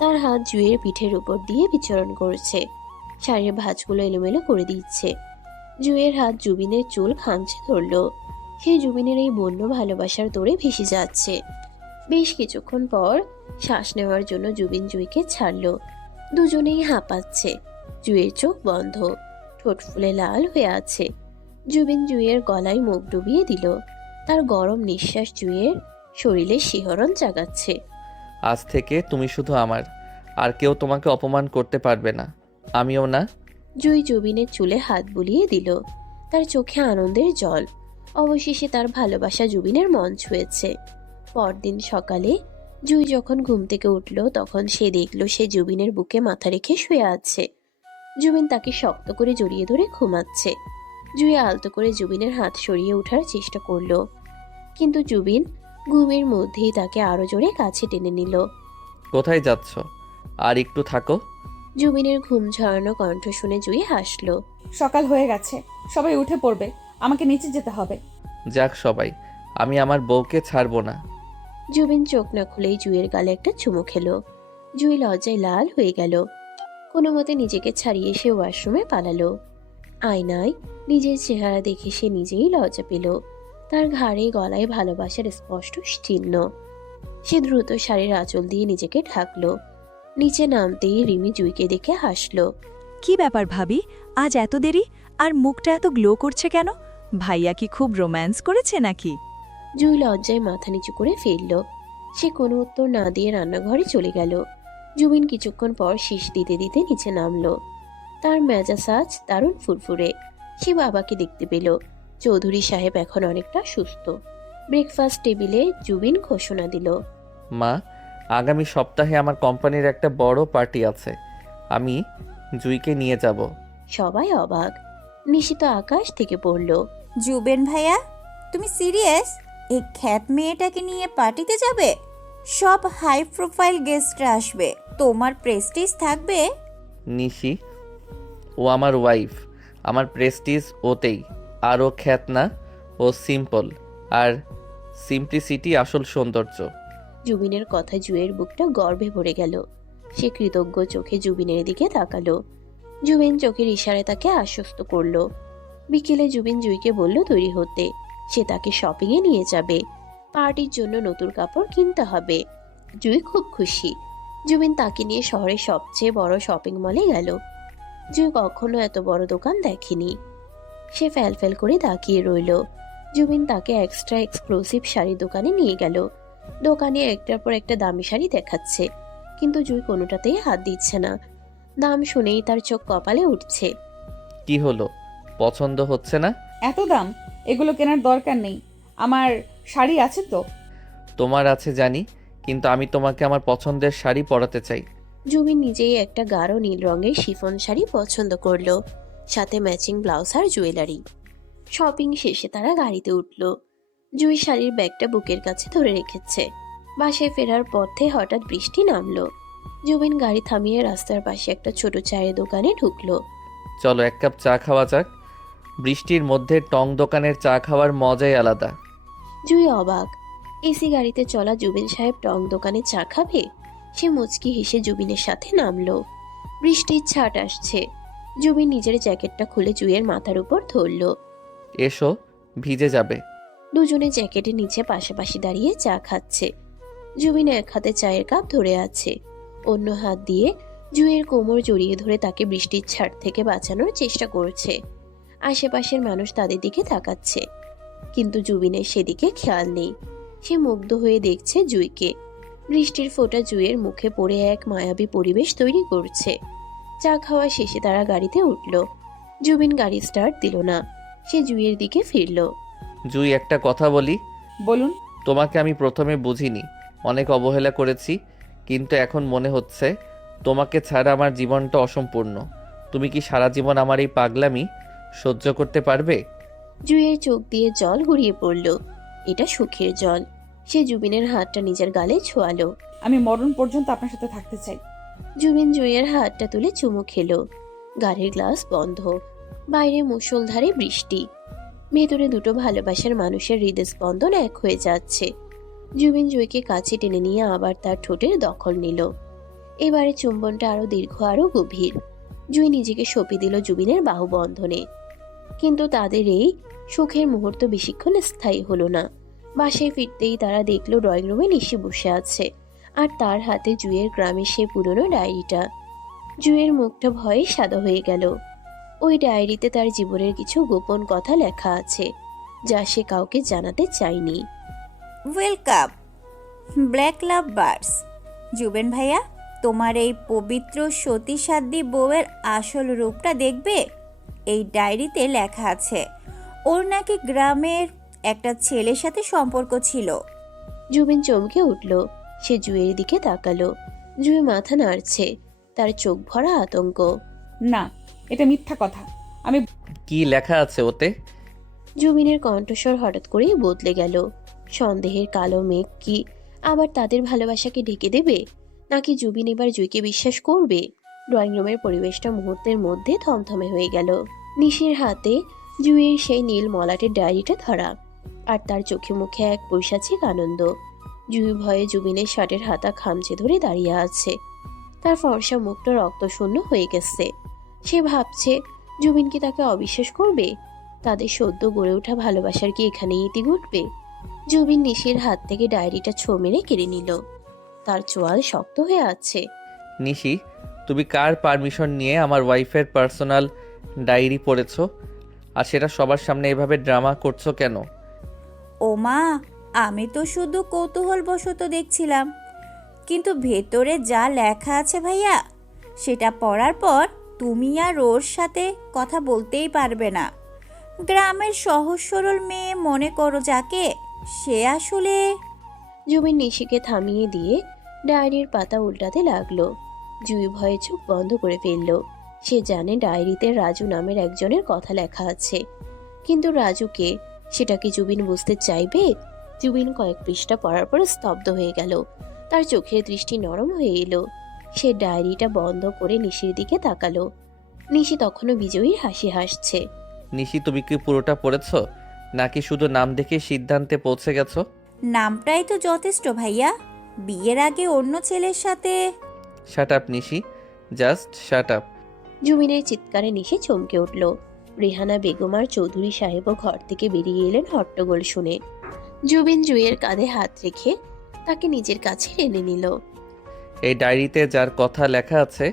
তার হাত জুইয়ের পিঠের উপর দিয়ে বিচরণ করছে, শাড়ির ভাঁজগুলো এলোমেলো করে দিচ্ছে। জুইয়ের হাত জুবিনের চুল খামচে ধরল। সে জুবিনের এই বন্য ভালোবাসার দৌড়ে ভেসে যাচ্ছে। বেশ কিছুক্ষণ পর শ্বাস নেওয়ার জন্য জুবিন জুইকে ছাড়ল। দুজনেই হাঁপাচ্ছে। জুইয়ের চোখ বন্ধ, ঠোঁট ফুলে লাল হয়ে আছে। জুবিন জুইয়ের গলায় মুখ ডুবিয়ে দিল। তার গরম নিঃশ্বাস জুইয়ের শরীরে শিহরণ জাগাচ্ছে। আজ থেকে তুমি শুধু আমার, আর কেউ তোমাকে অপমান করতে পারবে না, আমিও না। জুই জুবিনের চুলে হাত বুলিয়ে দিল। তার চোখে আনন্দের জল। অবশেষে তার ভালোবাসা জুবিনের মন ছুঁয়েছে। পরদিন সকালে জুই যখন ঘুম থেকে উঠল, তখন সে দেখল সে জুবিনের বুকে মাথা রেখে শুয়ে আছে। জুবিন তাকে শক্ত করে জড়িয়ে ধরে ঘুমাচ্ছে। জুই আলতো করে জুবিনের হাত সরিয়ে ওঠার চেষ্টা করলো, কিন্তু জুবিন ঘুমের মধ্যেই তাকে আরো জোরে কাছে টেনে নিল। কোথায় যাচ্ছ? আর একটু থাকো। জুবিনের ঘুম ঝরানো কণ্ঠ শুনে জুই হাসলো। সকাল হয়ে গেছে, সবাই উঠে পড়বে, আমাকে নিচে যেতে হবে। যাক সবাই, আমি আমার বউকে ছাড়বো না। জুবিন চোখ না খুলেই জুইয়ের গালে একটা চুমু খেলো। জুই লজ্জায় লাল হয়ে গেল। কোনো মতে নিজেকে ছাড়িয়ে সে ওয়াশরুমে পালালো। আয়নায় নিজের চেহারা দেখে সে নিজেই লজ্জা পেল। তার ঘাড়ে গলায় ভালোবাসার স্পষ্ট চিহ্ন। সে দ্রুত শাড়ির আঁচল দিয়ে নিজেকে ঢাকলো। নিচে নামতেই রিমি জুইকে দেখে হাসলো। কি ব্যাপার ভাবি, আজ এত দেরি আর মুখটা এত গ্লো করছে কেন? ভাইয়া কি খুব রোম্যান্স করেছে নাকি? জুই লজ্জায় মাথা নিচু করে ফেলল। সে কোনো উত্তর না দিয়ে রান্নাঘরে চলে গেল। জুবিন কিছুক্ষণ পর শীষ দিতে দিতে নিচে নামলো। তার মেজাজ আজ দারুণ ফুরফুরে। সে বাবাকে দেখতে পেল। চৌধুরী সাহেব এখন অনেকটা সুস্থ। ব্রেকফাস্ট টেবিলে জুবিন ঘোষণা দিল, মা, আগামী সপ্তাহে আমার কোম্পানির একটা বড় পার্টি আছে, আমি জুইকে নিয়ে যাব। সবাই অবাক। নিশিত আকাশ থেকে পড়ল। জুবেন ভাইয়া, তুমি সিরিয়াস? এই খ্যাত মেয়েটাকে নিয়ে পার্টিতে যাবে? সব হাই প্রোফাইল গেস্টরা আসবে, তোমার প্রেস্টিজ থাকবে? নিশি, ও আমার ওয়াইফ, আমার প্রেস্টিজ ওতেই। আর ও খ্যাত না, ও সিম্পল, আর সিম্পলিসিটি আসল সৌন্দর্য। জুবিনের কথা জুয়ের বুকটা গর্বে ভরে গেল। সে কৃতজ্ঞ চোখে জুবিনের দিকে তাকালো। জুবিন চোখের ইশারায় তাকে আশ্বস্ত করলো। বিকেলে জুবিন জুইকে বলল তৈরি হতে। সে তাকে শপিংয়ে নিয়ে যাবে। পার্টির জন্য নতুন কাপড় কিনতে হবে। জুই খুব খুশি। জুবিন তাকে নিয়ে শহরের সবচেয়ে বড় শপিং মলে গেল। জুই কখনো এত বড় দোকান দেখেনি। সে ফ্যাল করে তাকিয়ে রইল। জুবিন তাকে এক্সট্রা এক্সক্লুসিভ শাড়ি দোকানে নিয়ে গেল। দোকানে একটার পর একটা দামি শাড়ি দেখাচ্ছে, কিন্তু জুই কোনোটাতেই হাত দিচ্ছে না। দাম শুনেই তার চোখ কপালে উঠছে। কি হলো, পছন্দ হচ্ছে না? এত দাম, এগুলো কেনার দরকার নেই। আমার শাড়ি আছে তো। তোমার আছে জানি, কিন্তু আমি তোমাকে আমার পছন্দের শাড়ি পরাতে চাই। জুবিন নিজেই একটা গাঢ় নীল রঙের শিফন শাড়ি পছন্দ করলো, সাথে ম্যাচিং ব্লাউজ আর জুয়েলারি। শপিং শেষে তারা গাড়িতে উঠল। জুই শাড়ির ব্যাগটা বুকের কাছে ধরে রেখেছে। বাসায় ফেরার পথে হঠাৎ বৃষ্টি নামলো। জুবিন গাড়ি থামিয়ে রাস্তার পাশে একটা ছোট চায়ের দোকানে ঢুকলো। চলো এক কাপ চা খাওয়া যাক। বৃষ্টির মধ্যে টং দোকানের চা খাওয়ার মজাই আলাদা। জুই অবাক। এসি গাড়িতে চলা জুবিন সাহেব টং দোকানে চা খাবে? সে মুচকি হেসে জুবিনের সাথে নামলো। বৃষ্টির ছাট আসছে। জুবিন নিজের জ্যাকেটটা খুলে জুইয়ের মাথার উপর ধরল। এসো, ভিজে যাবে। দুজনে জ্যাকেটের নিচে পাশাপাশি দাঁড়িয়ে চা খাচ্ছে। জুবিন এক হাতে চায়ের কাপ ধরে আছে, অন্য হাত দিয়ে জুইয়ের কোমর জড়িয়ে ধরে তাকে বৃষ্টির ছাট থেকে বাঁচানোর চেষ্টা করছে। আশেপাশের মানুষ তাদের দিকে তাকাচ্ছে, কিন্তু জুবিনের সেদিকে খেয়াল নেই। সে মুগ্ধ হয়ে দেখছে জুইকে। বৃষ্টির ফোঁটা জুইয়ের মুখে পড়ে এক মায়াবী পরিবেশ তৈরি করছে। চা খাওয়া শেষে তারা গাড়িতে উঠল। জুবিন গাড়ি স্টার্ট দিল না। সে জুইয়ের দিকে ফিরল। জুই, একটা কথা বলি। বলুন। তোমাকে আমি প্রথমে বুঝিনি, অনেক অবহেলা করেছি, কিন্তু এখন মনে হচ্ছে তোমাকে ছাড়া আমার জীবনটা অসম্পূর্ণ। তুমি কি সারা জীবন আমার এই পাগলামি সহ্য করতে পারবে? জুইয়ের চোখ দিয়ে জল গড়িয়ে পড়ল। এটা সুখের জল। সে জুবিনের হাতটা নিজের গালে ছোঁয়ালো। আমি মরণ পর্যন্ত আপনার সাথে থাকতে চাই। জুবিন জুইয়ের হাতটা তুলে চুমু খেলো। গাড়ির গ্লাস বন্ধ। বাইরে মুষলধারে বৃষ্টি। ভেতরে দুটো ভালোবাসার মানুষের হৃদস্পন্দন এক হয়ে যাচ্ছে। জুবিন জুইকে কাছে টেনে নিয়ে আবার তার ঠোঁটের দখল নিল। এবারে চুম্বনটা আরো দীর্ঘ, আরো গভীর। জুই নিজেকে সঁপে দিল জুবিনের বাহুবন্ধনে। কিন্তু তাদের এই সুখের মুহূর্ত বেশিক্ষণ স্থায়ী হলো না। বাসায় ফিরতেই তারা দেখলো ড্রয়িং রুমে নিশি বসে আছে, আর তার হাতে জুইয়ের গ্রামের সেই পুরনো ডায়েরিটা। জুইয়ের মুখটা ভয়ে সাদা হয়ে গেল। ওই ডায়েরিতে তার জীবনের কিছু গোপন কথা লেখা আছে, যা সে কাউকে জানাতে চায়নি। ওয়েলকাম ব্ল্যাক লাভ বার্ডস। জুবেন ভাইয়া, তোমার এই পবিত্র সতী সাধ্বী বউয়ের আসল রূপটা দেখবে। এই ডায়েরিতে লেখা আছে ওর নাকি গ্রামের একটা ছেলের সাথে সম্পর্ক ছিল। জুবিন চমকে উঠল। সে জুইয়ের দিকে তাকালো। জুই মাথা নাড়ছে, তার চোখ ভরা আতঙ্ক। না, এটা মিথ্যা কথা। আমি কি লেখা আছে ওতে? জুবিনের কণ্ঠস্বর হঠাৎ করেই বদলে গেল। সন্দেহের কালো মেঘ কি আবার তাদের ভালোবাসাকে ঢেকে দেবে, নাকি জুবিন এবার জুইকে বিশ্বাস করবে? ড্রয়িং রুমের পরিবেশটা মুহূর্তের মধ্যে থমথমে হয়ে গেল। নিশির হাতে জুইয়ের সেই নীল মলাটের ডায়েরিটা ধরা, আর তার চোখে মুখে এক পৈশাচিক আনন্দ। জুই ভয়ে জুবিনের শার্টের হাতা খামচে ধরে দাঁড়িয়ে আছে। তার ফর্সা মুখটা রক্তশূন্য হয়ে গেছে। সে ভাবছে জুবিন কি তাকে অবিশ্বাস করবে? তাদের সদ্য গড়ে ওঠা ভালোবাসার কি এখানেই ইতি ঘটবে? জুবিন নিশির হাত থেকে ডায়েরিটা ছো মেরে কেড়ে নিল। তার চোয়াল শক্ত হয়ে আছে। নিশি, তুমি কার পারমিশন নিয়ে আমার ওয়াইফের পার্সোনাল ডায়েরি পড়েছো? আর সেটা সবার সামনে এভাবে ড্রামা করছো কেন? ও মা, আমি তো শুধু কৌতূহলবশত দেখছিলাম, কিন্তু ভেতরে যা লেখা আছে ভাইয়া, সেটা পড়ার পর তুমি আর ওর সাথে কথা বলতেই পারবে না। গ্রামের সহজ সরল মেয়ে মনে করো যাকে, সে আসলে... জুবিন নিশিকে থামিয়ে দিয়ে ডায়েরির পাতা উল্টাতে লাগলো। জুই ভয়ে চোখ বন্ধ করে ফেলল। সে জানে ডায়েরিতে রাজু নামের একজনের কথা লেখা আছে, কিন্তু রাজুকে, সেটা কি জুবিন বুঝতে চাইবে? জুবিন কয়েক পৃষ্ঠা পড়ার পর স্তব্ধ হয়ে গেল। তার চোখের দৃষ্টি নরম হয়ে এলো। সে ডায়েরিটা বন্ধ করে নিশির দিকে তাকালো। নিশি তখনও বিজয়ীর হাসি হাসছে। নিশি, তুমি কি পুরোটা পড়েছো, নাকি শুধু নাম দেখে সিদ্ধান্তে পৌঁছে গেছো? নামটাই তো যথেষ্ট ভাইয়া। বিয়ের আগে অন্য ছেলের সাথে... শাট আপ নিশি, জাস্ট শাট আপ। জুবিনের চিৎকারে নিশি চমকে উঠল। রেহানা বেগম আর চৌধুরী সাহেবও ঘর থেকে বেরিয়ে এলেন হট্টগোল শুনে। জুবিন জুইয়ের কাঁধে হাত রেখে তাকে নিজের কাছে টেনে নিল। এই ডায়েরিতে যার কথা লেখা আছে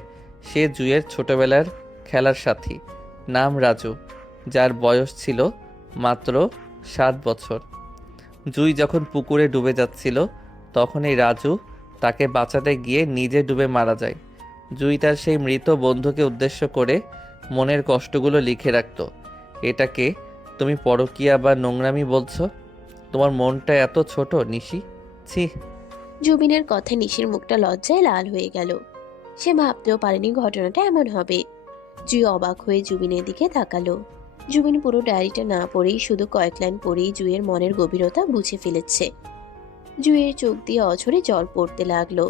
সে জুইয়ের ছোটবেলার খেলার সাথী, নাম রাজু, যার বয়স ছিল মাত্র 7 বছর। জুই যখন পুকুরে ডুবে যাচ্ছিল তখন এই রাজু তাকে বাঁচাতে গিয়ে নিজে ডুবে মারা যায়। জুই তার সেই মৃত বন্ধুকে উদ্দেশ্য করে মনের কষ্টগুলো লিখে রাখত। এটাকে তুমি পরকীয়া বা নোংরামি বলছো? তোমার মনটা এত ছোট নিশি, ছি। জুবিনের কথায় নিশির মুখটা লজ্জায় লাল হয়ে গেল। সে ভাবতেও পারেনি ঘটনাটা এমন হবে। জুই অবাক হয়ে জুবিনের দিকে তাকালো। জুবিন পুরো ডায়েরিটা না পড়েই, শুধু কয়েক লাইন পড়েই জুইয়ের মনের গভীরতা বুঝে ফেলেছে। জুইয়ের চোখ দিয়ে অঝরে জল পড়তে লাগলো।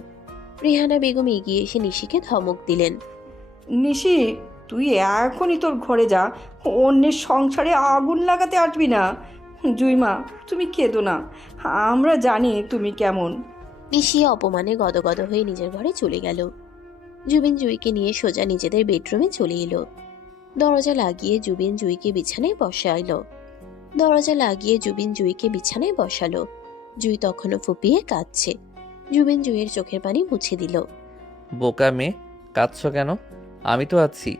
রেহানা বেগম এগিয়ে এসে নিশিকে ধমক দিলেন। নিশি, তুই এখনই তোর ঘরে যা, অন্যের সংসারে আগুন লাগাতে আসবি না। জুইমা, তুমি কেঁদো না, আমরা জানি তুমি কেমন। নিশি অপমানে গদগদ হয়ে নিজের ঘরে চলে গেল। জুবিন জুইকে নিয়ে সোজা নিজেদের বেডরুমে চলে এলো। দরজা লাগিয়ে জুবিন জুইকে বিছানায় বসালো। জুই তখনও ফুপিয়ে কাঁদছে। জুবিন জুইয়ের চোখের পানি মুছে দিল। বোকা মেয়ে, কাঁদছো কেন? আমি তো আছি,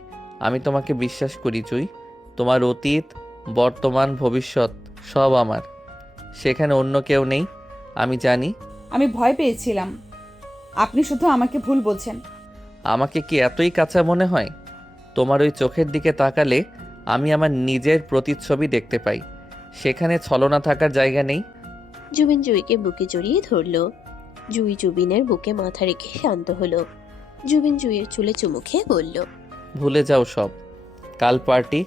আমি তোমাকে বিশ্বাস করি জুই। তোমার অতীত, বর্তমান, ভবিষ্যৎ সব আমার, সেখানে অন্য কেউ নেই, আমি জানি। আমি ভয় পেয়েছিলাম, আপনি শুধু আমাকে ভুল বলছেন। আমাকে কি এতই কাঁচা মনে হয়? তোমার ওই চোখের দিকে তাকালে আমি আমার নিজের প্রতিচ্ছবি দেখতে পাই, সেখানে ছলনা থাকার জায়গা নেই। জুবিন জুইকে বুকে জড়িয়ে ধরল। জুই জুবিনের বুকে মাথা রেখে শান্ত হলো। জুবিন জুইয়ের চুলে চুমু খেয়ে বলল, ভুলে যাও সব। কাল পার্টি,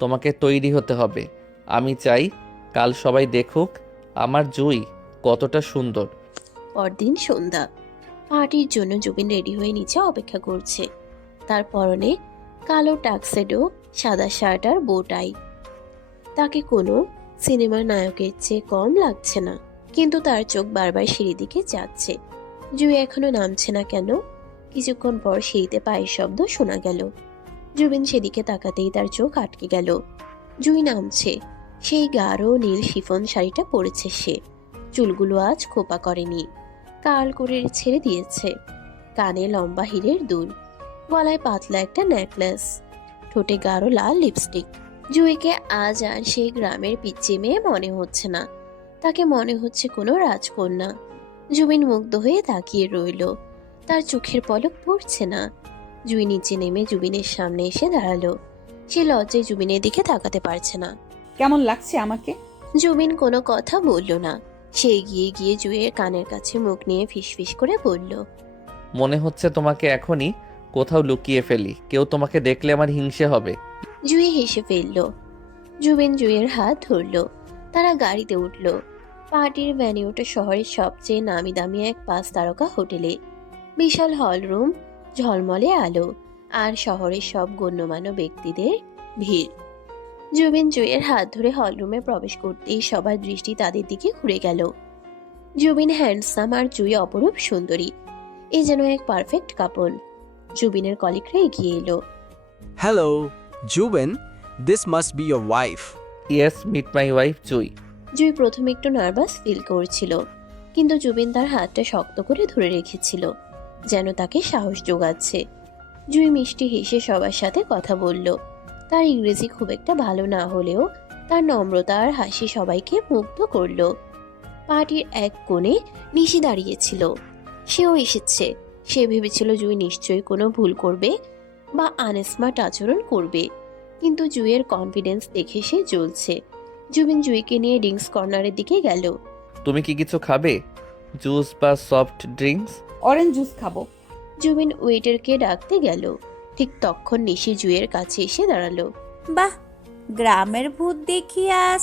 তোমাকে তৈরি হতে হবে। আমি চাই কাল সবাই দেখুক আমার জুই কতটা সুন্দর। পরদিন সন্ধ্যা। পার্টির জন্য জুবিন রেডি হয়ে নিচে অপেক্ষা করছে। তার পরনে কালো টাক্সেডো, সাদা শার্ট আর বো টাই। তাকে কোনো সিনেমার নায়কের চেয়ে কম লাগছে না, কিন্তু তার চোখ বারবার সিঁড়ির দিকে যাচ্ছে। জুই এখনো নামছে না কেন? কিছুক্ষণ পর সিঁড়িতে পায়ের শব্দ শোনা গেল। জুবিন সেদিকে তাকাতেই তার চোখ আটকে গেল। জুই নামছে। সেই গাঢ় নীল শিফন শাড়িটা পরেছে সে। চুলগুলো আজ খোপা করেনি, কার্ল করে ছেড়ে দিয়েছে। কানে লম্বা হীরের দুল, গলায় পাতলা একটা নেকলেস, ঠোঁটে গাঢ় লাল লিপস্টিক। জুইকে আজ আর সেই গ্রামের পিচ্চি মেয়ে মনে হচ্ছে না, তাকে মনে হচ্ছে কোনো রাজকন্যা। জুবিন মুগ্ধ হয়ে তাকিয়ে রইল। তার চোখের পলক পড়ছে না। জুই নিচে নেমে জুবিনের সামনে এসে দাঁড়ালো। সে লজ্জায় জুবিনের দিকে তাকাতে পারছে না। কেমন লাগছে আমাকে? জুবিন কোনো কথা বলল না। সে এগিয়ে গিয়ে জুইয়ের কানের কাছে মুখ নিয়ে ফিসফিস করে বলল, মনে হচ্ছে তোমাকে এখনই কোথাও লুকিয়ে ফেলি, কেউ তোমাকে দেখলে আমার হিংসে হবে। জুই হেসে ফেলল। জুবিন জুইয়ের হাত ধরল। তারা গাড়িতে উঠল। পার্টির ভ্যানে ওঠে শহরের সবচেয়ে নামি দামি এক 5 তারকা হোটেলে। বিশাল হল রুম, ঝলমলে আলো, আর শহরের সব গণ্যমান্য ব্যক্তিদের ভিড়। জুবিন জুইয়ের হাত ধরে হলরুমে প্রবেশ করতেই সবার দৃষ্টি তাদের দিকে ঘুরে গেল। জুবিন হ্যান্ডসাম আর জুই অপরূপ সুন্দরী। এ যেন এক পারফেক্ট কাপল। জুবিনের কলিগরা এগিয়ে এলো। Hello Jubin, this must be your wife. Yes, meet my wife Jui. Jui প্রথমে একটু নার্ভাস ফিল করছিল, কিন্তু জুবিন তার হাতটা শক্ত করে ধরে রেখেছিল, যেন তাকে সাহস যোগাচ্ছে। জুই মিষ্টি হেসে সবার সাথে কথা বলল। তার ইংরেজি খুব একটা ভালো না হলেও তার নম্রতা আর হাসি সবাইকে মুগ্ধ করলো। পার্টির এক কোণে নিশি দাঁড়িয়েছিল। সেও এসেছে। সে ভেবেছিল জুই নিশ্চয়ই কোনো ভুল করবে বা আনস্মার্ট আচরণ করবে, কিন্তু জুইয়ের কনফিডেন্স দেখে সে জ্বলছে। জুবিন জুইকে নিয়ে ড্রিঙ্কস কর্নারের দিকে গেল। তুমি কি কিছু খাবে? জুস বা সফট ড্রিঙ্কস? অরেঞ্জ জুস খাবো। জুবিন ওয়েটারকে ডাকতে গেল। ঠিক তখন নিশি জুইয়ের কাছে এসে দাঁড়ালো। বাহ, গ্রামের ভূত দেখি আজ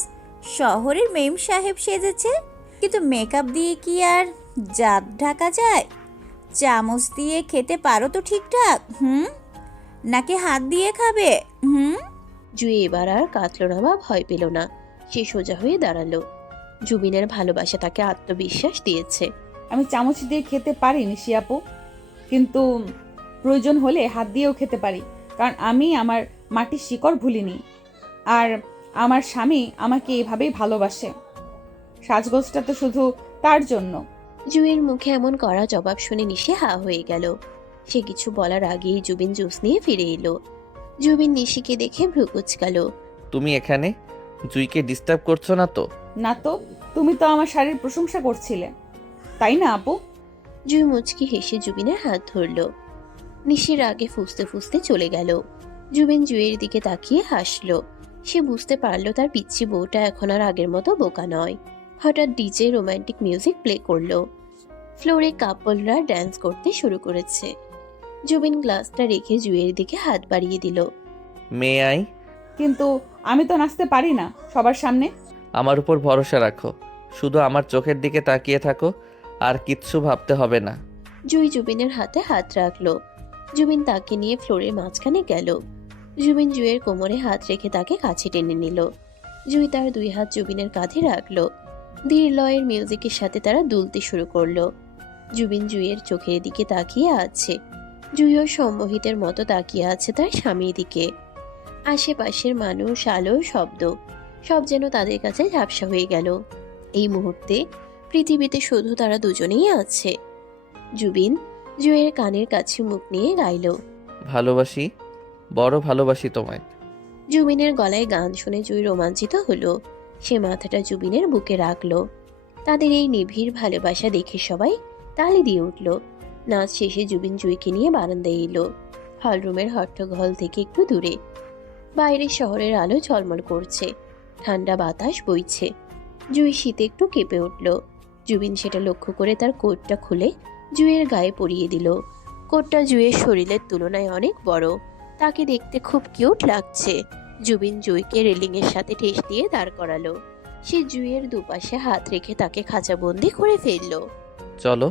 শহরের মেম সাহেব সেজেছে। কিন্তু মেকআপ দিয়ে কি আর জাত ঢাকা যায়? চামচ দিয়ে খেতে পারো তো ঠিকঠাক? নাকি হাত দিয়ে খাবে? জুই এবার আর কাতল না বা ভয় পেল না। সে সোজা হয়ে দাঁড়ালো। জুবিনের ভালোবাসা তাকে আত্মবিশ্বাস দিয়েছে। আমি চামচ দিয়ে খেতে পারি নিশি আপু, কিন্তু প্রয়োজন হলে হাত দিয়েও খেতে পারি, কারণ আমি আমার মাটির শিকড় ভুলিনি। আর আমার স্বামী আমাকে এভাবেই ভালোবাসে। সাজগোজটা তো শুধু তার জন্য। জুইয়ের মুখে এমন কড়া জবাব শুনে নিশি হা হয়ে গেল। সে কিছু বলার আগেই জুবিন জুস নিয়ে ফিরে এলো। জুবিন নিশিকে দেখে ভ্রু কুঁচকালো। তুমি এখানে জুইকে ডিস্টার্ব করছো না তো? না তো, তুমি তো আমার শাড়ির প্রশংসা করছিলে, তাই না আপু? জুই মুচকি হেসে জুবিনের হাত ধরল। নিশির আগে ফুসতে ফুসতে চলে গেল। জুবিন জুইয়ের দিকে তাকিয়ে হাসলো। সে বুঝতে পারলো তার পিচ্ছি বউটা এখন আর আগের মতো বোকা নয়। হঠাৎ ডিজে রোমান্টিক মিউজিক প্লে করলো। ফ্লোরে কাপলরা ড্যান্স করতে শুরু করেছে। জুবিন গ্লাসটা রেখে জুইয়ের দিকে হাত বাড়িয়ে দিল। May I? কিন্তু আমি তো নাচতে পারি না সবার সামনে। আমার উপর ভরসা রাখো, শুধু আমার চোখের দিকে তাকিয়ে থাকো, আর কিচ্ছু ভাবতে হবে না। জুই জুবিনের হাতে হাত রাখলো। জুবিন তাকে নিয়ে ফ্লোরের মাঝখানে গেল। জুবিন জুইয়ের কোমরে হাত রেখে তাকে কাছে টেনে নিল। জুই তার দুই হাত জুবিনের কাঁধে রাখলো। ধীর লয়ের মিউজিকের সাথে তারা দুলতে শুরু করলো। জুবিন জুইয়ের চোখের দিকে তাকিয়ে আছে। জুইও সম্মোহিতের মতো তাকিয়ে আছে তার স্বামীর দিকে। আশেপাশের মানুষ, আলো, শব্দ সব যেন তাদের কাছে ঝাপসা হয়ে গেল। এই মুহূর্তে পৃথিবীতে শুধু তারা দুজনেই আছে। জুবিন জুইয়ের কানের কাছে মুখ নিয়ে গাইল, ভালোবাসি, বড় ভালোবাসি তোমায়। জুবিনের গলায় গান শুনে জুই রোমাঞ্চিত হলো। সে মাথাটা জুবিনের বুকে রাখলো। তাদের এই নিবিড় ভালোবাসা দেখে সবাই তালি দিয়ে উঠল। নাচ শেষে জুবিন জুইকে নিয়ে বারান্দায় এলো। হলরুমের হট্টগোল থেকে একটু দূরে। বাইরের শহরের আলো ঝলমল করছে। ঠান্ডা বাতাস বইছে। জুই শীতে একটু কেঁপে উঠল। জুবিন সেটা লক্ষ্য করে তার কোটটা খুলে জুইয়ের গায়ে পরিয়ে দিল। কোটটা জুইয়ের শরীরের তুলনায় অনেক বড়। তাকে দেখতে খুব কিউট লাগছে। জুবিন জুইকে রেলিংয়ের সাথে ঠেস দিয়ে দাঁড় করালো। সে জুইয়ের দুপাশে হাত রেখে তাকে খাঁচাবন্দি করে ফেললো। চলো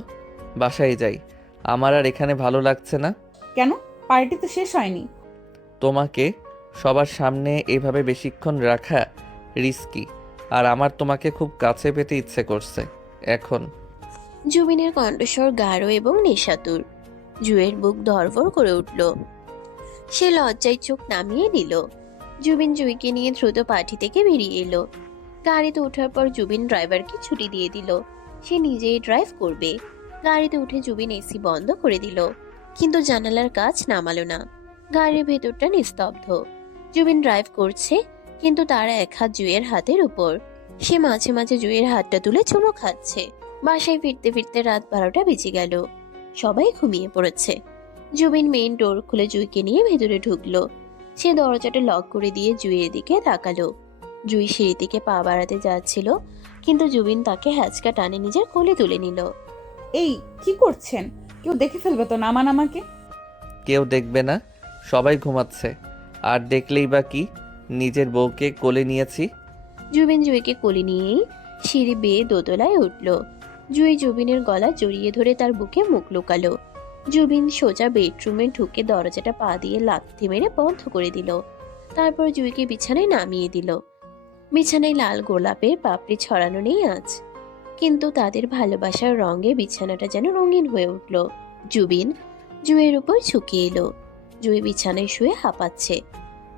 বাসায় যাই, আমার আর এখানে ভালো লাগছে না। কেন? পার্টি তো শেষ হয়নি। তোমাকে সবার সামনে এভাবে বেশিক্ষণ রাখা রিস্কি, আর আমার তোমাকে খুব কাছে পেতে ইচ্ছে করছে এখন। জুবিনের কণ্ঠস্বর গাঢ় এবং নেশাতুর। জুইয়ের বুক ধড়ফড় করে উঠল। সে লজ্জায় চোখ নামিয়ে নিল। জুবিন জুইকে নিয়ে দ্রুত পার্টি থেকে বেরিয়ে এলো। গাড়িতে ওঠার পর জুবিন ড্রাইভারকে ছুটি দিয়ে দিল। সে নিজেই ড্রাইভ করবে। গাড়িতে উঠে জুবিন এসি বন্ধ করে দিল, কিন্তু জানালার কাচ নামালো না। গাড়ির ভেতরটা নিস্তব্ধ। জুবিন ড্রাইভ করছে, কিন্তু তার এক হাত জুইয়ের হাতের উপর। সে মাঝে মাঝে জুইয়ের হাতটা তুলে চুমো খাচ্ছে। বাসায় ফিরতে ফিরতে রাত 12টা বেজে গেল। সবাই ঘুমিয়ে পড়েছে। জুবিন মেইন ডোর খুলে জুইকে নিয়ে ভেতরে ঢুকলো। সে দরজাটা লক করে দিয়ে জুইয়ের দিকে তাকালো। জুই সিঁড়ি থেকে পা বাড়াতে যাচ্ছিল, কিন্তু জুবিন তাকে হ্যাচকা টানে নিজের কোলে তুলে নিল। এই কি করছেন? কেউ দেখে ফেলবে তো, নামান আমাকে। কেউ দেখবে না, সবাই ঘুমাচ্ছে। আর দেখলেই বা কি, নিজের বউকে কোলে নিয়েছি। জুবিন জুইকে কোলে নিয়েই সিঁড়ি বেয়ে দোতলায় উঠল। জুই জুবিনের গলা জড়িয়ে ধরে তার বুকে মুখ লুকালো। জুবিন সোজা বেডরুমে ঢুকে দরজাটা পা দিয়ে লাথি মেরে বন্ধ করে দিল। তারপর জুইকে বিছানায় নামিয়ে দিল। বিছানায় লাল গোলাপের পাপড়ি ছড়ানো নেই আজ, কিন্তু তাদের ভালোবাসার রঙে বিছানাটা যেন রঙিন হয়ে উঠল। জুবিন জুইয়ের উপর ঝুঁকে এলো। জুই বিছানায় শুয়ে হাঁপাচ্ছে।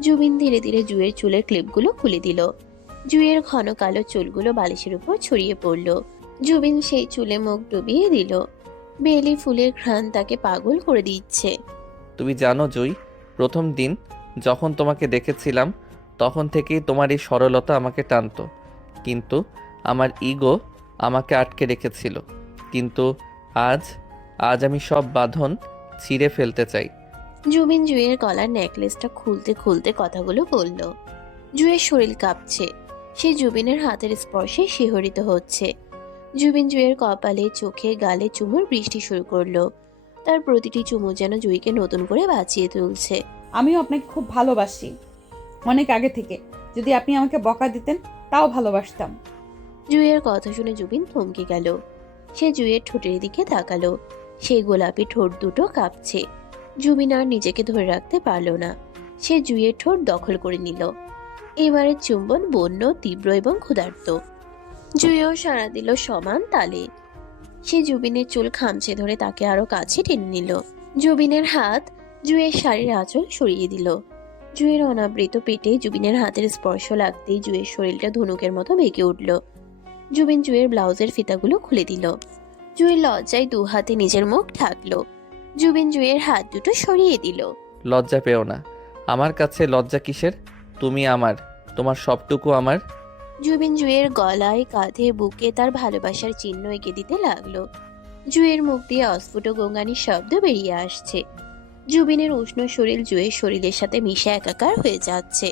জুবিন ধীরে ধীরে জুইয়ের চুলের ক্লিপগুলো খুলে দিল। জুইয়ের ঘন কালো চুলগুলো বালিশের উপর ছড়িয়ে পড়ল। জুবিন সেই চুলে মুখ ডুবিয়ে দিল। বেলি ফুলের ঘ্রাণ তাকে পাগল করে দিচ্ছে। তুমি জানো জুই, প্রথম দিন যখন তোমাকে দেখেছিলাম তখন থেকেই তোমার এই সরলতা আমাকে টানতো, কিন্তু আমার ইগো আমাকে আটকে রেখেছিল। কিন্তু আজ আজ আমি সব বাঁধন ছিঁড়ে ফেলতে চাই। জুবিন জুইয়ের গলার নেকলেসটা খুলতে খুলতে কথাগুলো বলল। জুইয়ের শরীর কাঁপছে, সে জুবিনের হাতের স্পর্শে শিহরিত হচ্ছে। জুবিন জুইয়ের কপালে, চোখে, গালে চুমুর বৃষ্টি শুরু করলো। তার প্রতিটি চুমু যেন জুইকে নতুন করে বাঁচিয়ে তুলছে। আমিও আপনাকে খুব ভালোবাসি, অনেক আগে থেকে। যদি আপনি আমাকে বকা দিতেন তাও ভালোবাসতাম। জুইয়ের কথা শুনে জুবিন থমকে গেল। সে জুইয়ের ঠোঁটের দিকে তাকালো। সেই গোলাপি ঠোঁট দুটো কাঁপছে। জুবিন আর নিজেকে ধরে রাখতে পারল না। সে জুইয়ের ঠোঁট দখল করে নিল। এবারের চুম্বন বন্য, তীব্র এবং ক্ষুধার্ত। জুইও সাড়া দিল সমান তালে। সে জুবিনের চুল খামচে ধরে তাকে আরো কাছে টেনে নিল। জুবিনের হাত জুইয়ের শাড়ির আঁচল সরিয়ে দিল। জুইয়ের অনাবৃত পেটে জুবিনের হাতের স্পর্শ লাগতেই জুইয়ের শরীরটা ধনুকের মতো বেঁকে উঠল। জুবিন জুইয়ের ব্লাউজের ফিতাগুলো খুলে দিল। জুই লজ্জায় দু হাতে নিজের মুখ ঢাকলো। জুবিন জুইয়ের হাত দুটো সরিয়ে দিল। লজ্জা পেও না। আমার কাছে লজ্জা কিসের? তুমি আমার, তোমার সবটুকু আমার। জুবিন জুইয়ের গলায়, কাঁধে, বুকে তার ভালোবাসার চিহ্ন এঁকে দিতে লাগলো। জুইয়ের মুখ দিয়ে অস্ফুট গঙ্গানির শব্দ বেরিয়ে আসছে। জুবিনের উষ্ণ শরীর জুইয়ের শরীরের সাথে মিশে একাকার হয়ে যাচ্ছে।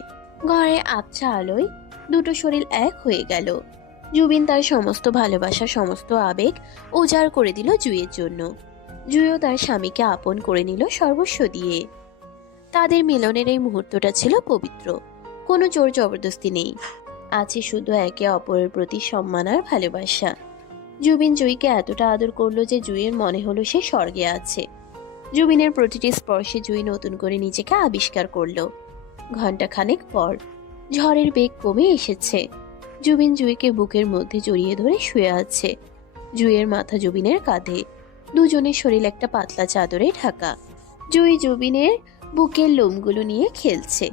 ঘরে আবছা আলোয় দুটো শরীর এক হয়ে গেল। জুবিন তার সমস্ত ভালোবাসা, সমস্ত আবেগ উজাড় করে দিল জুইয়ের জন্য। জুইও তার স্বামীকে আপন করে নিল সর্বস্ব দিয়ে। তাদের মিলনের এই মুহূর্তটা ছিল পবিত্র। কোনো জোর জবরদস্তি নেই, আছে শুধু একে অপরের প্রতি সম্মান আর ভালোবাসা। জুবিন জুইকে এতটা আদর করলো যে জুইয়ের মনে হলো সে স্বর্গে আছে। জুবিনের প্রতিটি স্পর্শে জুই নতুন করে নিজেকে আবিষ্কার করলো। ঘণ্টাখানেক পর ঝড়ের বেগ কমে এসেছে। জুবিন জুইকে বুকের মধ্যে জড়িয়ে ধরে শুয়ে আছে। জুইয়ের মাথা জুবিনের কাঁধে, দুজনের শরীর একটা পাতলা চাদরে ঢাকা। জুই জুবিনের বুকের লোমগুলো নিয়ে খেলছে।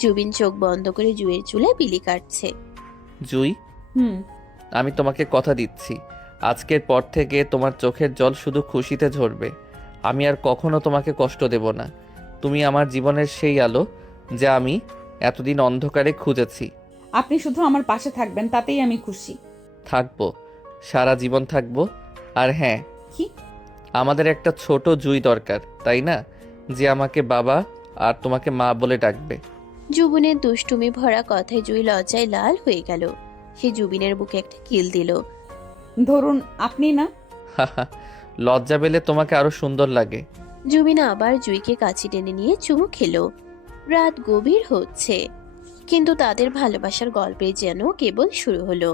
জুবিন চোখ বন্ধ করে জুইয়ের চুলে বিলি কাটছে। জুই, আমি তোমাকে কথা দিচ্ছি, আজকের পর থেকে তোমার চোখের জল শুধু খুশিতে ঝরবে। আমি আর কখনো তোমাকে কষ্ট দেব না। তুমি আমার জীবনের সেই আলো যা আমি এতদিন অন্ধকারে খুঁজেছি। আপনি শুধু আমার পাশে থাকবেন, তাতেই আমি খুশি। থাকবো, সারা জীবন থাকবো। আর হ্যাঁ, কি? আমাদের একটা ছোট জুই দরকার, তাই না? যে আমাকে বাবা আর তোমাকে মা বলে ডাকবে। জুবিনের দুষ্টুমি ভরা কথায় জুই লজ্জায় লাল হয়ে গেল। সে জুবিনের বুকে একটা কিল দিল। ধরুন, আপনি না। লজ্জা পেলে তোমাকে আরো সুন্দর লাগে। জুবিন আবার জুইকে কাছে টেনে নিয়ে চুমু খেলো। রাত গভীর হচ্ছে, কিন্তু তাদের ভালোবাসার গল্পে যেন কেবল শুরু হলো।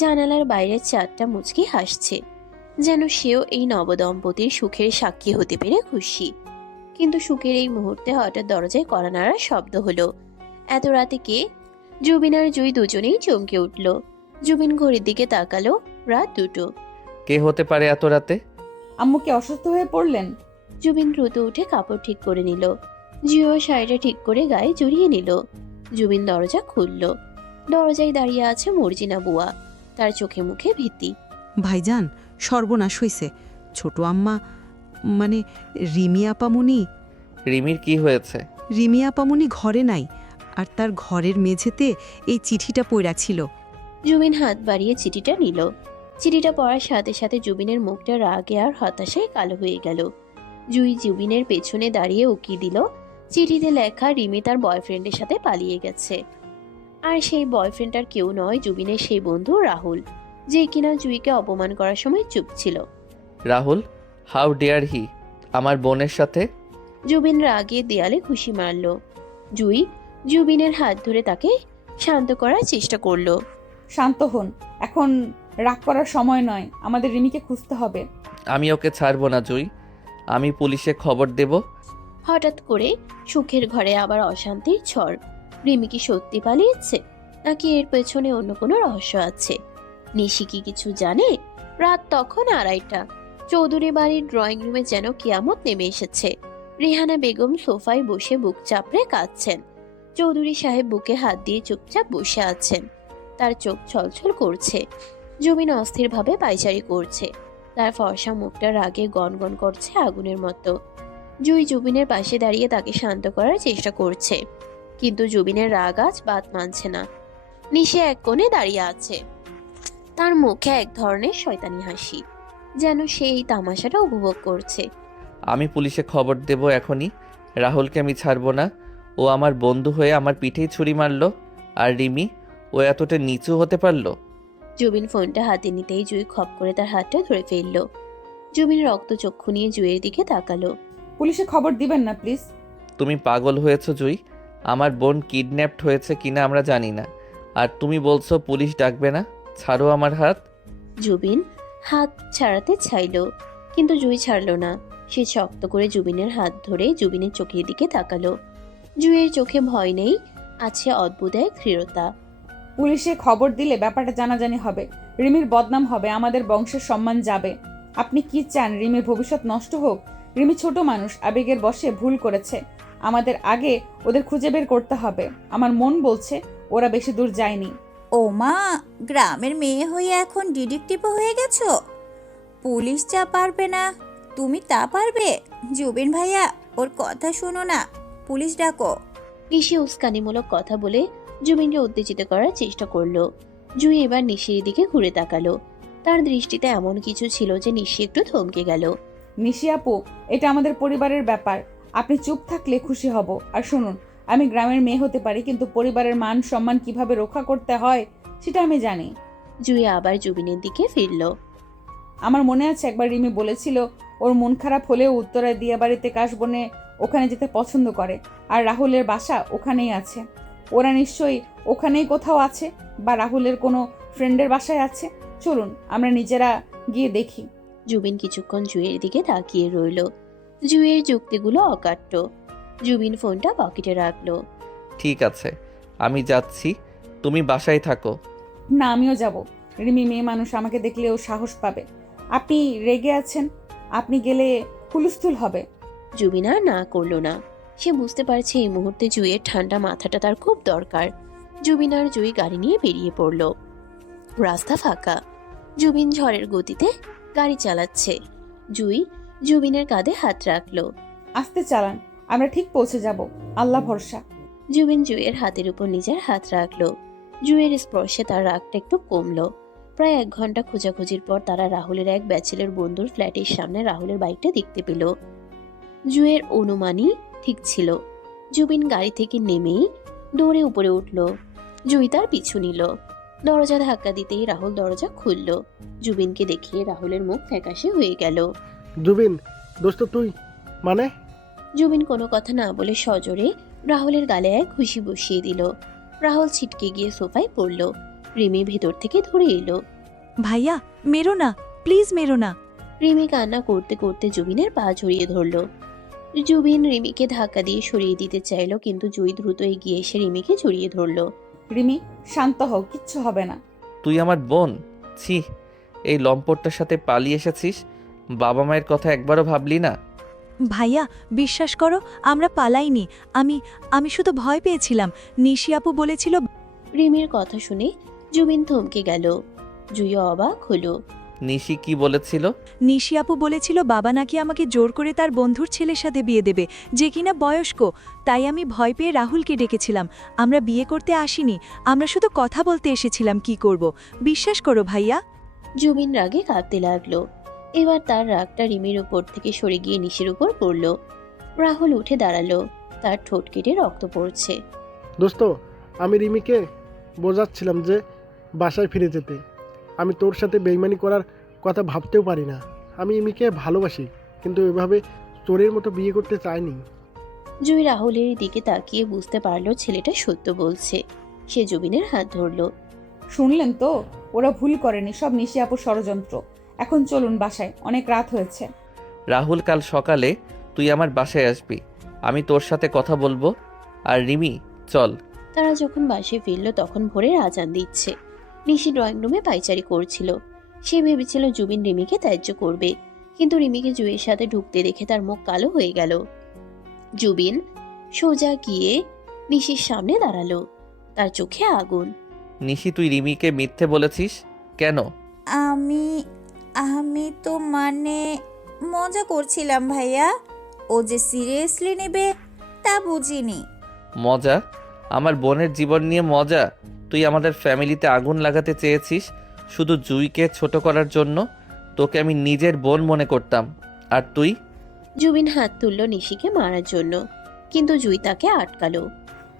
জানালার বাইরে চাঁদটা মুচকি হাসছে, যেন সেও এই নবদম্পতির সুখের সাক্ষী হতে পেরে খুশি। কিন্তু সুখের এই মুহূর্তে হঠাৎ দরজায় কড়া নাড়ার শব্দ হলো। এত রাতে কে? জুবিন আর জুই দুজনেই চমকে উঠল। জুবিন ঘড়ির দিকে তাকালো, রাত 2টো। কে হতে পারে এত রাতে? আম্মু কি অসুস্থ হয়ে পড়লেন? জুবিন দ্রুত উঠে কাপড় ঠিক করে নিল। জিও শাড়িটা ঠিক করে গায়ে জড়িয়ে নিল। জুবিন দরজা খুলল। দরজায় দাঁড়িয়ে আছে মর্জিনা বুয়া। তার চোখে মুখে ভীতি। ভাইজান, সর্বনাশ হইছে। ছোট আম্মা, মানে রিমি আপামনি। রিমির কি হয়েছে? রিমি আপামনি ঘরে নাই, আর তার ঘরের মেঝেতে এই চিঠিটা পড়া ছিল। জুবিন হাত বাড়িয়ে চিঠিটা নিল। চিঠিটা পড়ার সাথে সাথে জুবিনের মুখটা রাগে আর হতাশায় কালো হয়ে গেল। জুই জুবিনের পেছনে দাঁড়িয়ে উকি দিল। চিঠিতে লেখা রিমি তার বয়ফ্রেন্ডের সাথে পালিয়ে গেছে। আর সেই বয়ফ্রেন্ড আর কেউ নয়, জুবিনের সেই বন্ধু রাহুল, যে কিনা জুইকে অপমান করার সময় চুপ ছিল। রাহুল, হাউ ডেয়ার হি আমার বোনের সাথে? জুবিন রাগে দেয়ালে ঘুষি মারল। জুই জুবিনের হাত ধরে তাকে শান্ত করার চেষ্টা করলো। শান্ত হন, এখন রাগ করার সময় নয়, আমাদের রিমিকে খুঁজতে হবে। আমি ওকে ছাড়বো না জুই, আমি পুলিশে খবর দেব। হঠাৎ করে সুখের ঘরে আবার অশান্তির ঝড়। রিমি কি সত্যি পালিয়েছে, নাকি এর পেছনে অন্য কোনো রহস্য আছে? নিশি কি কিছু জানে? রাত তখন 2:30। চৌধুরী বাড়ির ড্রয়িং রুমে যেন কিয়ামত নেমে এসেছে। রিহানা বেগম সোফায় বসে বুক চাপড়ে কাঁদছেন। চৌধুরী সাহেব বুকে হাত দিয়ে চুপচাপ বসে আছেন। তার চোখ ছলছল করছে। জুবিন অস্থিরভাবে পায়চারি করছে। তার ফর্সা মুখটা রাগে গনগন করছে আগুনের মতো। জুই জুবিনের পাশে দাঁড়িয়ে তাকে শান্ত করার চেষ্টা করছে, কিন্তু জুবিনের রাগ আজ বাদ মানছে না। নিশি এক কোণে দাঁড়িয়ে আছে, তার মুখে এক ধরনের শয়তানি হাসি, যেন সে এই তামাশাটা উপভোগ করছে। আমি পুলিশে খবর দেব এখনই। রাহুলকে আমি ছাড়বো না। ও আমার বন্ধু হয়ে আমার পিঠেই ছুরি মারলো। আর রিমি, ও এতটা নিচু হতে পারলো? জুবিন ফোনটা হাতে নিতেই জুই খপ করে তার হাতটা ধরে ফেললো। জুবিন রক্তচক্ষু নিয়ে জুইয়ের দিকে তাকালো। পুলিশে খবর দিবেন না প্লিজ। তুমি পাগল হয়েছো জুই? আমার বোন কিডন্যাপড হয়েছে কিনা আমরা জানি না, আর তুমি বলছো পুলিশ ডাকবে না? ছাড়ো আমার হাত। জুবিন হাত ছাড়াতে চাইলো, কিন্তু জুই ছাড়লো না। সে শক্ত করে জুবিনের হাত ধরে জুবিনের চোখের দিকে তাকালো। জুইয়ের চোখে ভয় নেই, আছে অদ্ভুত এক দৃঢ়তা। পুলিশে খবর দিলে ব্যাপারটা জানাজানি হবে, রিমির বদনাম হবে, আমাদের বংশের সম্মান যাবে। আপনি কি চান রিমির ভবিষ্যৎ নষ্ট হোক? রিমি ছোট মানুষ, আবেগের বশে ভুল করেছে। আমাদের আগে ওদের খুঁজে বের করতে হবে। আমার মন বলছে ওরা বেশি দূর যায়নি। ও মা, গ্রামের মেয়ে হয়ে এখন ডিটেকটিভও হয়ে গেছো? পুলিশ যা পারবে না তুমি তা পারবে? জুবিন ভাইয়া, ওর কথা শোনো না, পুলিশ ডাকো। নিশি উস্কানিমূলক কথা বলে জুবিনকে উত্তেজিত করার চেষ্টা করলো। জুই এবার নিশির দিকে ঘুরে তাকালো। তার দৃষ্টিতে এমন কিছু ছিল যে নিশি একটু থমকে গেল। নিশি আপু, এটা আমাদের পরিবারের ব্যাপার। আপনি চুপ থাকলে খুশি হব। আর শুনুন, আমি গ্রামের মেয়ে হতে পারি, কিন্তু পরিবারের মান সম্মান কিভাবে রক্ষা করতে হয় সেটা আমি জানি। জুই আবার জুবিনের দিকে ফিরল। আমার মনে আছে একবার রিমি বলেছিল ওর মন খারাপ হলেও উত্তরায় দিয়া বাড়িতে কাশবনে ওখানে যেতে পছন্দ করে, আর রাহুলের বাসা ওখানেই আছে। ওরা নিশ্চয়ই ওখানেই কোথাও আছে, বা রাহুলের কোনো ফ্রেন্ডের বাসায় আছে। চলুন আমরা নিজেরা গিয়ে দেখি। জুবিন কিছুক্ষণ জুইয়ের দিকে তাকিয়ে রইল। জুইয়ের যুক্তিগুলো অকাট্য। জুবিন ফোনটা পকেটে রাখলো। ঠিক আছে, আমি যাচ্ছি, তুমি বাসায় থাকো। না, আমিও যাব। রিমি মেয়ে মানুষ, আমাকে দেখলেও সাহস পাবে। আপনি রেগে আছেন, আপনি গেলে হুলস্থুল হবে। জুবিন আর না করলো না। সে বুঝতে পারছে এই মুহূর্তে জুইয়ের ঠান্ডা মাথাটা তার খুব দরকার। জুবিন আর জুই গাড়ি নিয়ে বেরিয়ে পড়ল। রাস্তা ফাঁকা। জুবিন ঝড়ের গতিতে গাড়ি চালাচ্ছে। জুই জুবিনের কাঁধে হাত রাখলো। আস্তে চালান, আমরা ঠিক পৌঁছে যাব, আল্লাহ ভরসা। জুবিন জুইয়ের হাতের উপর নিজের হাত রাখলো। জুইয়ের স্পর্শে তার রাগটা একটু কমলো। প্রায় 1 ঘন্টা খোঁজাখুঁজির পর তারা রাহুলের এক ব্যাচেলর বন্ধুর ফ্ল্যাটের সামনে রাহুলের বাইকটা দেখতে পেল। জুইয়ের অনুমানই ঠিক ছিল। জুবিন গাড়ি থেকে নেমেই দৌড়ে উপরে উঠল। জুই তার পিছু নিল। দরজা ধাক্কা দিতেই রাহুল দরজা খুলল। জুবিনকে দেখিয়ে রাহুলের মুখ ফ্যাকাশে হয়ে গেল। জুবিন, দোস্ত তুই মানে? জুবিন কোনো কথা না বলে সজোরে রাহুলের গালে এক ঘুষি বসিয়ে দিল। রাহুল ছিটকে গিয়ে সোফায় পড়ল। রিমি ভেতর থেকে ধরে এলো। ভাইয়া, মেরো না, প্লিজ মেরো না। রিমি কান্না করতে করতে জুবিনের পা জড়িয়ে ধরল। জুবিন রিমিকে ধাক্কা দিয়ে সরিয়ে দিতে চাইল, কিন্তু জুই দ্রুত এগিয়ে এসে রিমিকে জড়িয়ে ধরল। রিমি, শান্ত হও, কিচ্ছু হবে না। তুই আমার বোন? ছি, এই লম্পটটার সাথে পালিয়ে এসেছিস। বাবা মায়ের কথা একবারও ভাবলি না? ভাইয়া, বিশ্বাস করো, আমরা পালাইনি। আমি শুধু ভয় পেয়েছিলাম। নিশি আপু বলেছিল। রিমির কথা শুনে জুবিন থমকে গেল। জুইও অবাক হলো। নিশি কি বলেছিল? নিশি আপু বলেছিল বাবা নাকি আমাকে জোর করে তার বন্ধুর ছেলের সাথে বিয়ে দেবে, যে কিনা বয়স্ক। তাই আমি ভয় পেয়ে রাহুলকে ডেকেছিলাম। আমরা বিয়ে করতে আসিনি, আমরা শুধু কথা বলতে এসেছিলাম কি করব। বিশ্বাস করো ভাইয়া। জুবিন রাগে কাঁপতে লাগলো। এবার তার রাগটা রিমির উপর থেকে সরে গিয়ে নিশির উপর পড়ল। রাহুল উঠে দাঁড়ালো। তার ঠোঁট কেটে রক্ত পড়ছে। দোস্ত, আমি রিমিকে বোঝাচ্ছিলাম যে বাসায় ফিরে যেতে। আমি তোর সাথে বেইমানি করার কথা ভাবতেও পারি না। আমি রিমিকে ভালোবাসি, কিন্তু এভাবে চোরের মতো বিয়ে করতে চাইনি। জুই রাহুলের দিকে তাকিয়ে বুঝতে পারলো ছেলেটা সত্য বলছে। সে জুবিনের হাত ধরলো। শুনলেন তো, ওরা ভুল করেনি, সব নিশি আপুর ষড়যন্ত্র। এখন চলুন বাসায়, অনেক রাত হয়েছে। রাহুল, কাল সকালে তুই আমার বাসায় আসবি, আমি তোর সাথে কথা বলবো। আর রিমি, চল। তারা যখন বাসে ফিরল তখন ভোরের আজান দিচ্ছে। নিশি ড্রয়িং রুমে পায়চারি করছিল। সে ভেবেছিল জুবিন রিমিকে ত্যায্য করবে, কিন্তু রিমিকে জুইয়ের সাথে ঢুকতে দেখে তার মুখ কালো হয়ে গেল। জুবিন সোজা গিয়ে নিশির সামনে দাঁড়ালো। তার চোখে আগুন। নিশি, তুই রিমিকে মিথ্যে বলেছিস কেন? আমি তো মজা করছিলাম ভাইয়া। ও যে সিরিয়াসলি নেবে তা বুঝিনি। মজা? আমার বোনের জীবন নিয়ে মজা? তুই আমাদের ফ্যামিলিতে আগুন লাগাতে চেয়েছিস শুধু জুইকে ছোট করার জন্য। তোকে আমি নিজের বোন মনে করতাম, আর তুই? জুবিন হাত তুলল নিশিকে মারার জন্য, কিন্তু জুই তাকে আটকালো।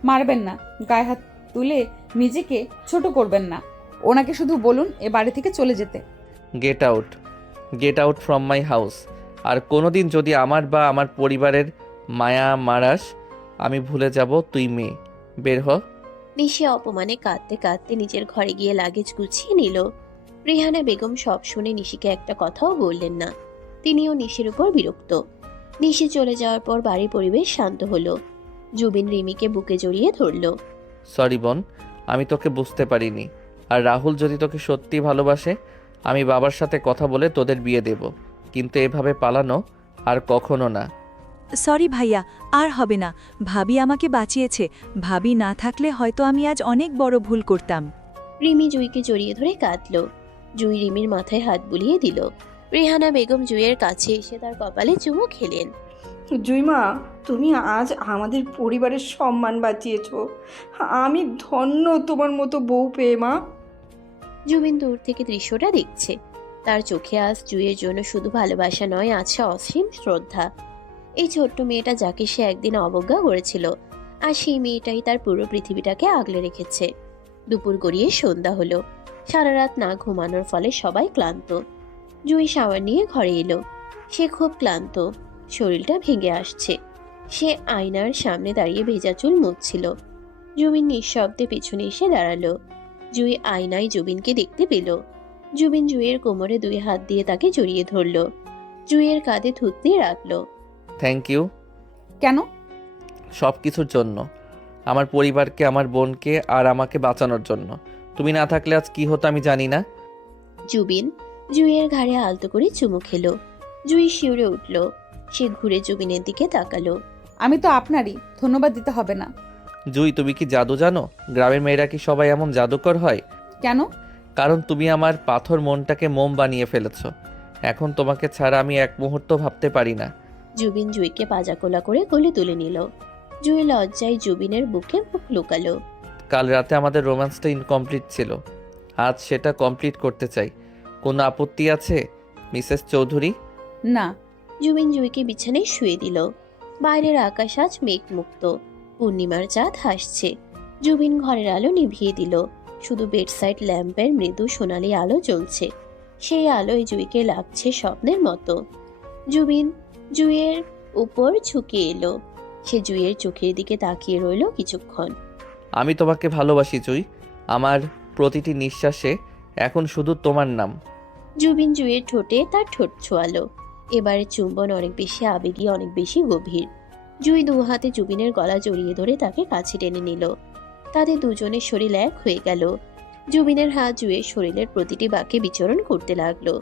মারবেন না, গায়ে হাত তুলে নিজেকে ছোট করবেন না। ওনাকে শুধু বলুন এ বাড়ি থেকে চলে যেতে। Get out, get out from my house. আর কোনোদিন যদি আমার বা আমার পরিবারের মায়া মারাস, আমি ভুলে যাব তুই মেয়ে। বের হ। নিশি অপমানে কাঁদতে কাঁদতে নিজের ঘরে গিয়ে লাগেজ গুছিয়ে নিল। রেহানা বেগম সব শুনে নিশিকে একটা কথাও বললেন না। তিনিও নিশির উপর বিরক্ত। নিশি চলে যাওয়ার পর বাড়ির পরিবেশ শান্ত হলো। জুবিন রিমিকে বুকে জড়িয়ে ধরল। সরি বোন, আমি তোকে বুঝতে পারিনি। আর রাহুল যদি তোকে সত্যি ভালোবাসে, আমি বাবার সাথে কথা বলে তোদের বিয়ে দেব, কিন্তু এভাবে পালানো আর কখনো না। সরি ভাইয়া, আর হবে না। ভাবি আমাকে বাঁচিয়েছে। ভাবি না থাকলে হয়তো আমি আজ অনেক বড় ভুল করতাম। রিমি জুইকে জড়িয়ে ধরে কাঁদল। জুই রিমির মাথায় হাত বুলিয়ে দিল। রেহানা বেগম জুইয়ের কাছে এসে তার কপালে চুমু খেলেন। জুইমা, তুমি আজ আমাদের পরিবারের সম্মান বাঁচিয়েছ। আমি ধন্য তোমার মতো বউ পেয়ে মা। জুবিন দূর থেকে দৃশ্যটা দেখছে। তার চোখে আজ জুইয়ের জন্য শুধু ভালোবাসা নয়, আছে অসীম শ্রদ্ধা। এই ছোট্ট মেয়েটা যাকে সে একদিন অবজ্ঞা করেছিল, আর সেই মেয়েটাই তার পুরো পৃথিবীটাকে আগলে রেখেছে। দুপুর গড়িয়ে সন্ধ্যা হলো। সারা রাত না ঘুমানোর ফলে সবাই ক্লান্ত। জুই শাওয়ার নিয়ে ঘরে এলো। সে খুব ক্লান্ত, শরীরটা ভেঙে আসছে। সে আয়নার সামনে দাঁড়িয়ে ভেজা চুল মুছছিল। জুবিন নিঃশব্দে পিছনে এসে দাঁড়ালো। জুই আয়নায় জুবিনকে দেখতে পেল। জুবিন জুইয়ের কোমরে 2 হাত দিয়ে তাকে জড়িয়ে ধরল। জুইয়ের কাঁধে থুতনি রাখলো। থ্যাংক ইউ কেন? সব কিছুর জন্য। আমার পরিবারকে, আমার বোনকে আর আমাকে বাঁচানোর জন্য। তুমি না থাকলে আজ কি হতো আমি জানি না। জুবিন জুইয়ের ঘাড়ে আলতো করে চুমু খেলো। জুই শিউরে উঠল। সে ঘুরে জুবিনের দিকে তাকালো। আমি তো আপনারই, ধন্যবাদ দিতে হবে না। জুই, তুমি কি জাদু জানো? গ্রামের মেয়েরা কি সবাই এমন জাদুকর হয়? কেন? কারণ তুমি আমার পাথর মনটাকে মোম বানিয়ে ফেলেছ। এখন তোমাকে ছাড়া আমি এক মুহূর্ত ভাবতে পারি না। জুবিন জুইকে পাজাকোলা করে কোলে তুলে নিল। জুই লজ্জায় জুবিনের বুকে মুখ লুকালো। কাল রাতে আমাদের রোম্যান্সটা ইনকমপ্লিট ছিল, আজ সেটা কমপ্লিট করতে চাই। কোনো আপত্তি আছে মিসেস চৌধুরী? না। জুবিন জুইকে বিছানায় শুয়ে দিল। বাইরের আকাশ আজ মেঘমুক্ত। পূর্ণিমার চাঁদ হাসছে। জুবিন ঘরের আলো নিভিয়ে দিল। শুধু বেডসাইড ল্যাম্পের মৃদু সোনালি আলো জ্বলছে। সেই আলোয় জুইকে লাগছে স্বপ্নের মতো। জুবিন জুইয়ের উপর ঝুঁকে এলো। সে জুইয়ের চোখের দিকে তাকিয়ে রইল কিছুক্ষণ। আমি তোমাকে ভালোবাসি জুই। আমার প্রতিটি নিঃশ্বাসে এখন শুধু তোমার নাম। জুবিন জুইয়ের ঠোঁটে তার ঠোঁট ছোঁয়ালো। এবারে চুম্বন অনেক বেশি আবেগী, অনেক বেশি গভীর। জুই 2 হাতে জুবিনের গলা জড়িয়ে ধরে তাকে কাছে টেনে নিল। তাদের দুজনের শরীর এক হয়ে গেল। জুবিনের হাত জুইয়ের শরীরের প্রতিটি বাঁকে বিচরণ করতে লাগলো।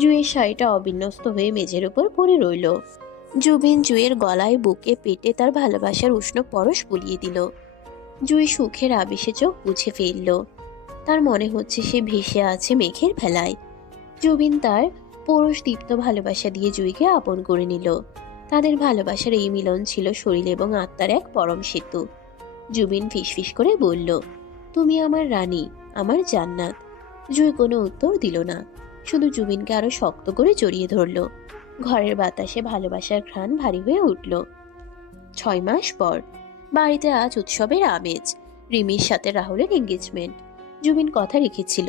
জুইয়ের শাড়িটা অবিন্যস্ত হয়ে মেঝের উপর পড়ে রইল। জুবিন জুইয়ের গলায়, বুকে, পেটে তার ভালোবাসার উষ্ণ পরশ বুলিয়ে দিল। জুই সুখের আবেশে চোখ বুঝে ফেলল। তার মনে হচ্ছে সে ভেসে আছে মেঘের ভেলায়। জুবিন তার পরশ দীপ্ত ভালোবাসা দিয়ে জুইকে আপন করে নিল। তাদের ভালোবাসার এই মিলন ছিল শরীর এবং আত্মার এক পরম সেতু। জুবিন ফিসফিস করে বলল, তুমি আমার রানী, আমার জান্নাত। জুই কোনো উত্তর দিল না, শুধু জুবিনকে আরো শক্ত করে জড়িয়ে ধরল। ঘরের বাতাসে ভালোবাসার ঘ্রাণ ভারী হয়ে উঠল। 6 মাস পর বাড়িতে আজ উৎসবের আমেজ। রিমির সাথে রাহুলের এঙ্গেজমেন্ট। জুবিন কথা রেখেছিল।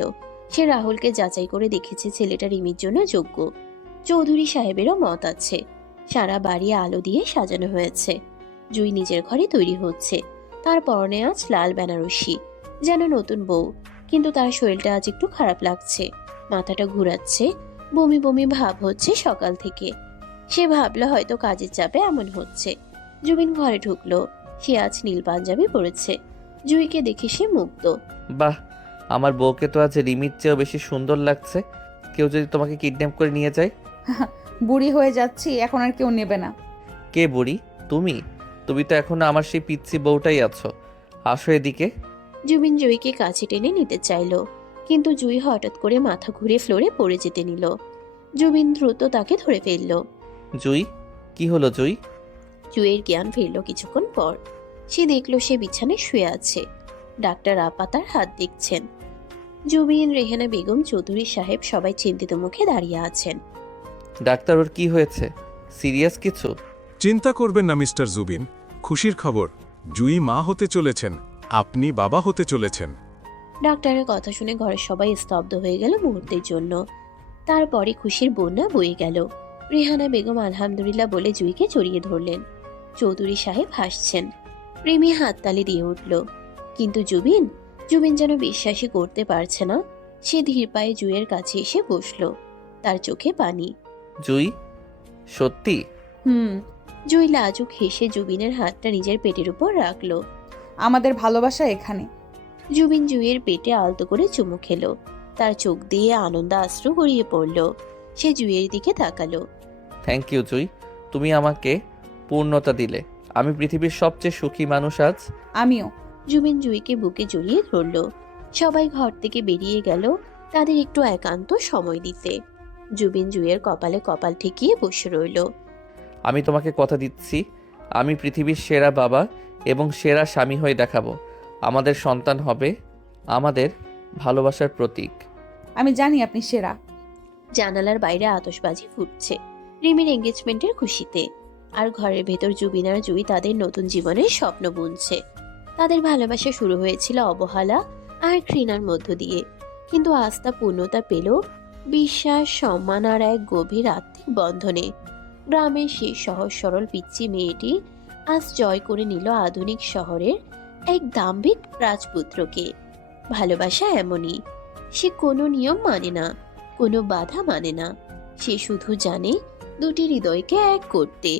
সে রাহুলকে যাচাই করে দেখেছে ছেলেটা রিমির জন্য যোগ্য। চৌধুরী সাহেবেরও মত আছে। সারা বাড়ি আলো দিয়ে সাজানো হয়েছে। জুই নিজের ঘরে তৈরি হচ্ছে। তার পরনে আজ লাল বেনারসি, যেন নতুন বউ। কিন্তু তার শরীরটা আজ একটু খারাপ লাগছে। মাথাটা ঘুরাচ্ছে, বমি বমি ভাব হচ্ছে সকাল থেকে। সে ভাবলো হয়তো কাজের চাপে এমন হচ্ছে। জুবিন ঘরে ঢুকলো। সে আজ নীল পাঞ্জাবি পরেছে। জুইকে দেখে সে মুগ্ধ। বাহ, আমার বউকে তো আজ রিমির চেয়েও বেশি সুন্দর লাগছে। কেউ যদি তোমাকে কিডন্যাপ করে নিয়ে যায়? বুড়ি হয়ে যাচ্ছি, এখন আর কেউ নেবে না। কে বুড়ি? তুমি তুমি তো এখনো আমার সেই পিচ্ছি বউটাই আছো। আসো এদিকে। জুবিন জুইকে কাছে টেনে নিতে চাইলো, কিন্তু জুই হঠাৎ করে মাথা ঘুরে ফ্লোরে পড়ে যেতে নিল। জুবিন দ্রুত তাকে ধরে ফেলল। জুই, কি হলো জুই? জুয়ের জ্ঞান ফিরল কিছুক্ষণ পর। সে দেখলো সে বিছানায় শুয়ে আছে। ডাক্তার আপা তার হাত দেখছেন। জুবিন, রেহানা বেগম, চৌধুরী সাহেব সবাই চিন্তিত মুখে দাঁড়িয়ে আছেন। ডাক্তার, ওর কি হয়েছে? সিরিয়াস কিছু? চিন্তা করবেন না মিস্টার জুবিন, খুশির খবর, জুই মা হতে চলেছেন, আপনি বাবা হতে চলেছেন। ডাক্তারের কথা শুনে ঘরের সবাই স্তব্ধ হয়ে গেল মুহূর্তের জন্য। তারপরে খুশির বন্যা বয়ে গেল। রেহানা বেগম আলহামদুলিল্লাহ বলে জুইকে জড়িয়ে ধরলেন। চৌধুরী সাহেব হাসছেন। রিমি হাততালি দিয়ে উঠল। কিন্তু জুবিন যেন বিশ্বাসই করতে পারছে না। সে ধীর পায়ে জুইয়ের কাছে এসে বসলো। তার চোখে পানি। জুই, সত্যি? জুই লাজুক হেসে জুবিনের হাতটা নিজের পেটের উপর রাখলো। আমাদের ভালোবাসা এখানে। জুবিন জুইয়ের পেটে আলতো করে চুমু খেলো। তার চোখ দিয়ে আনন্দ অশ্রু গড়িয়ে পড়ল। সে জুইয়ের দিকে তাকালো। থ্যাংক ইউ জুই, তুমি আমাকে পূর্ণতা দিলে। আমি পৃথিবীর সবচেয়ে সুখী মানুষ আজ। আমিও। জুবিন জুইকে বুকে জড়িয়ে ধরল। সবাই ঘর থেকে বেরিয়ে গেল তাদের একটু একান্ত সময় দিতে। জুবিন জুইয়ের কপালে কপাল ঠেকিয়ে বসে রইল। আমি তোমাকে কথা দিচ্ছি, আমি পৃথিবীর সেরা বাবা এবং সেরা স্বামী হয়ে দেখাবো। আমাদের সন্তান হবে আমাদের ভালোবাসার প্রতীক। আমি জানি আপনি সেরা। জানালার বাইরে আতশবাজি ফুটছে রিমির এঙ্গেজমেন্টের খুশিতে। আর ঘরের ভেতর জুবিন আর জুই তাদের নতুন জীবনের স্বপ্ন বুনছে। তাদের ভালোবাসা শুরু হয়েছিল অবহেলা আর ঘৃণার মধ্য দিয়ে, কিন্তু আস্থা পূর্ণতা পেল বিশ্বাস, সম্মান আর এক গভীর আত্মিক বন্ধনে। গ্রামের সেই সহজ সরল পিচ্চি মেয়েটি আজ জয় করে নিল আধুনিক শহরের এক দাম্ভিক রাজপুত্রকে। ভালোবাসা এমনই, সে কোনো নিয়ম মানে না, কোনো বাধা মানে না। সে শুধু জানে দুটি হৃদয়কে এক করতে।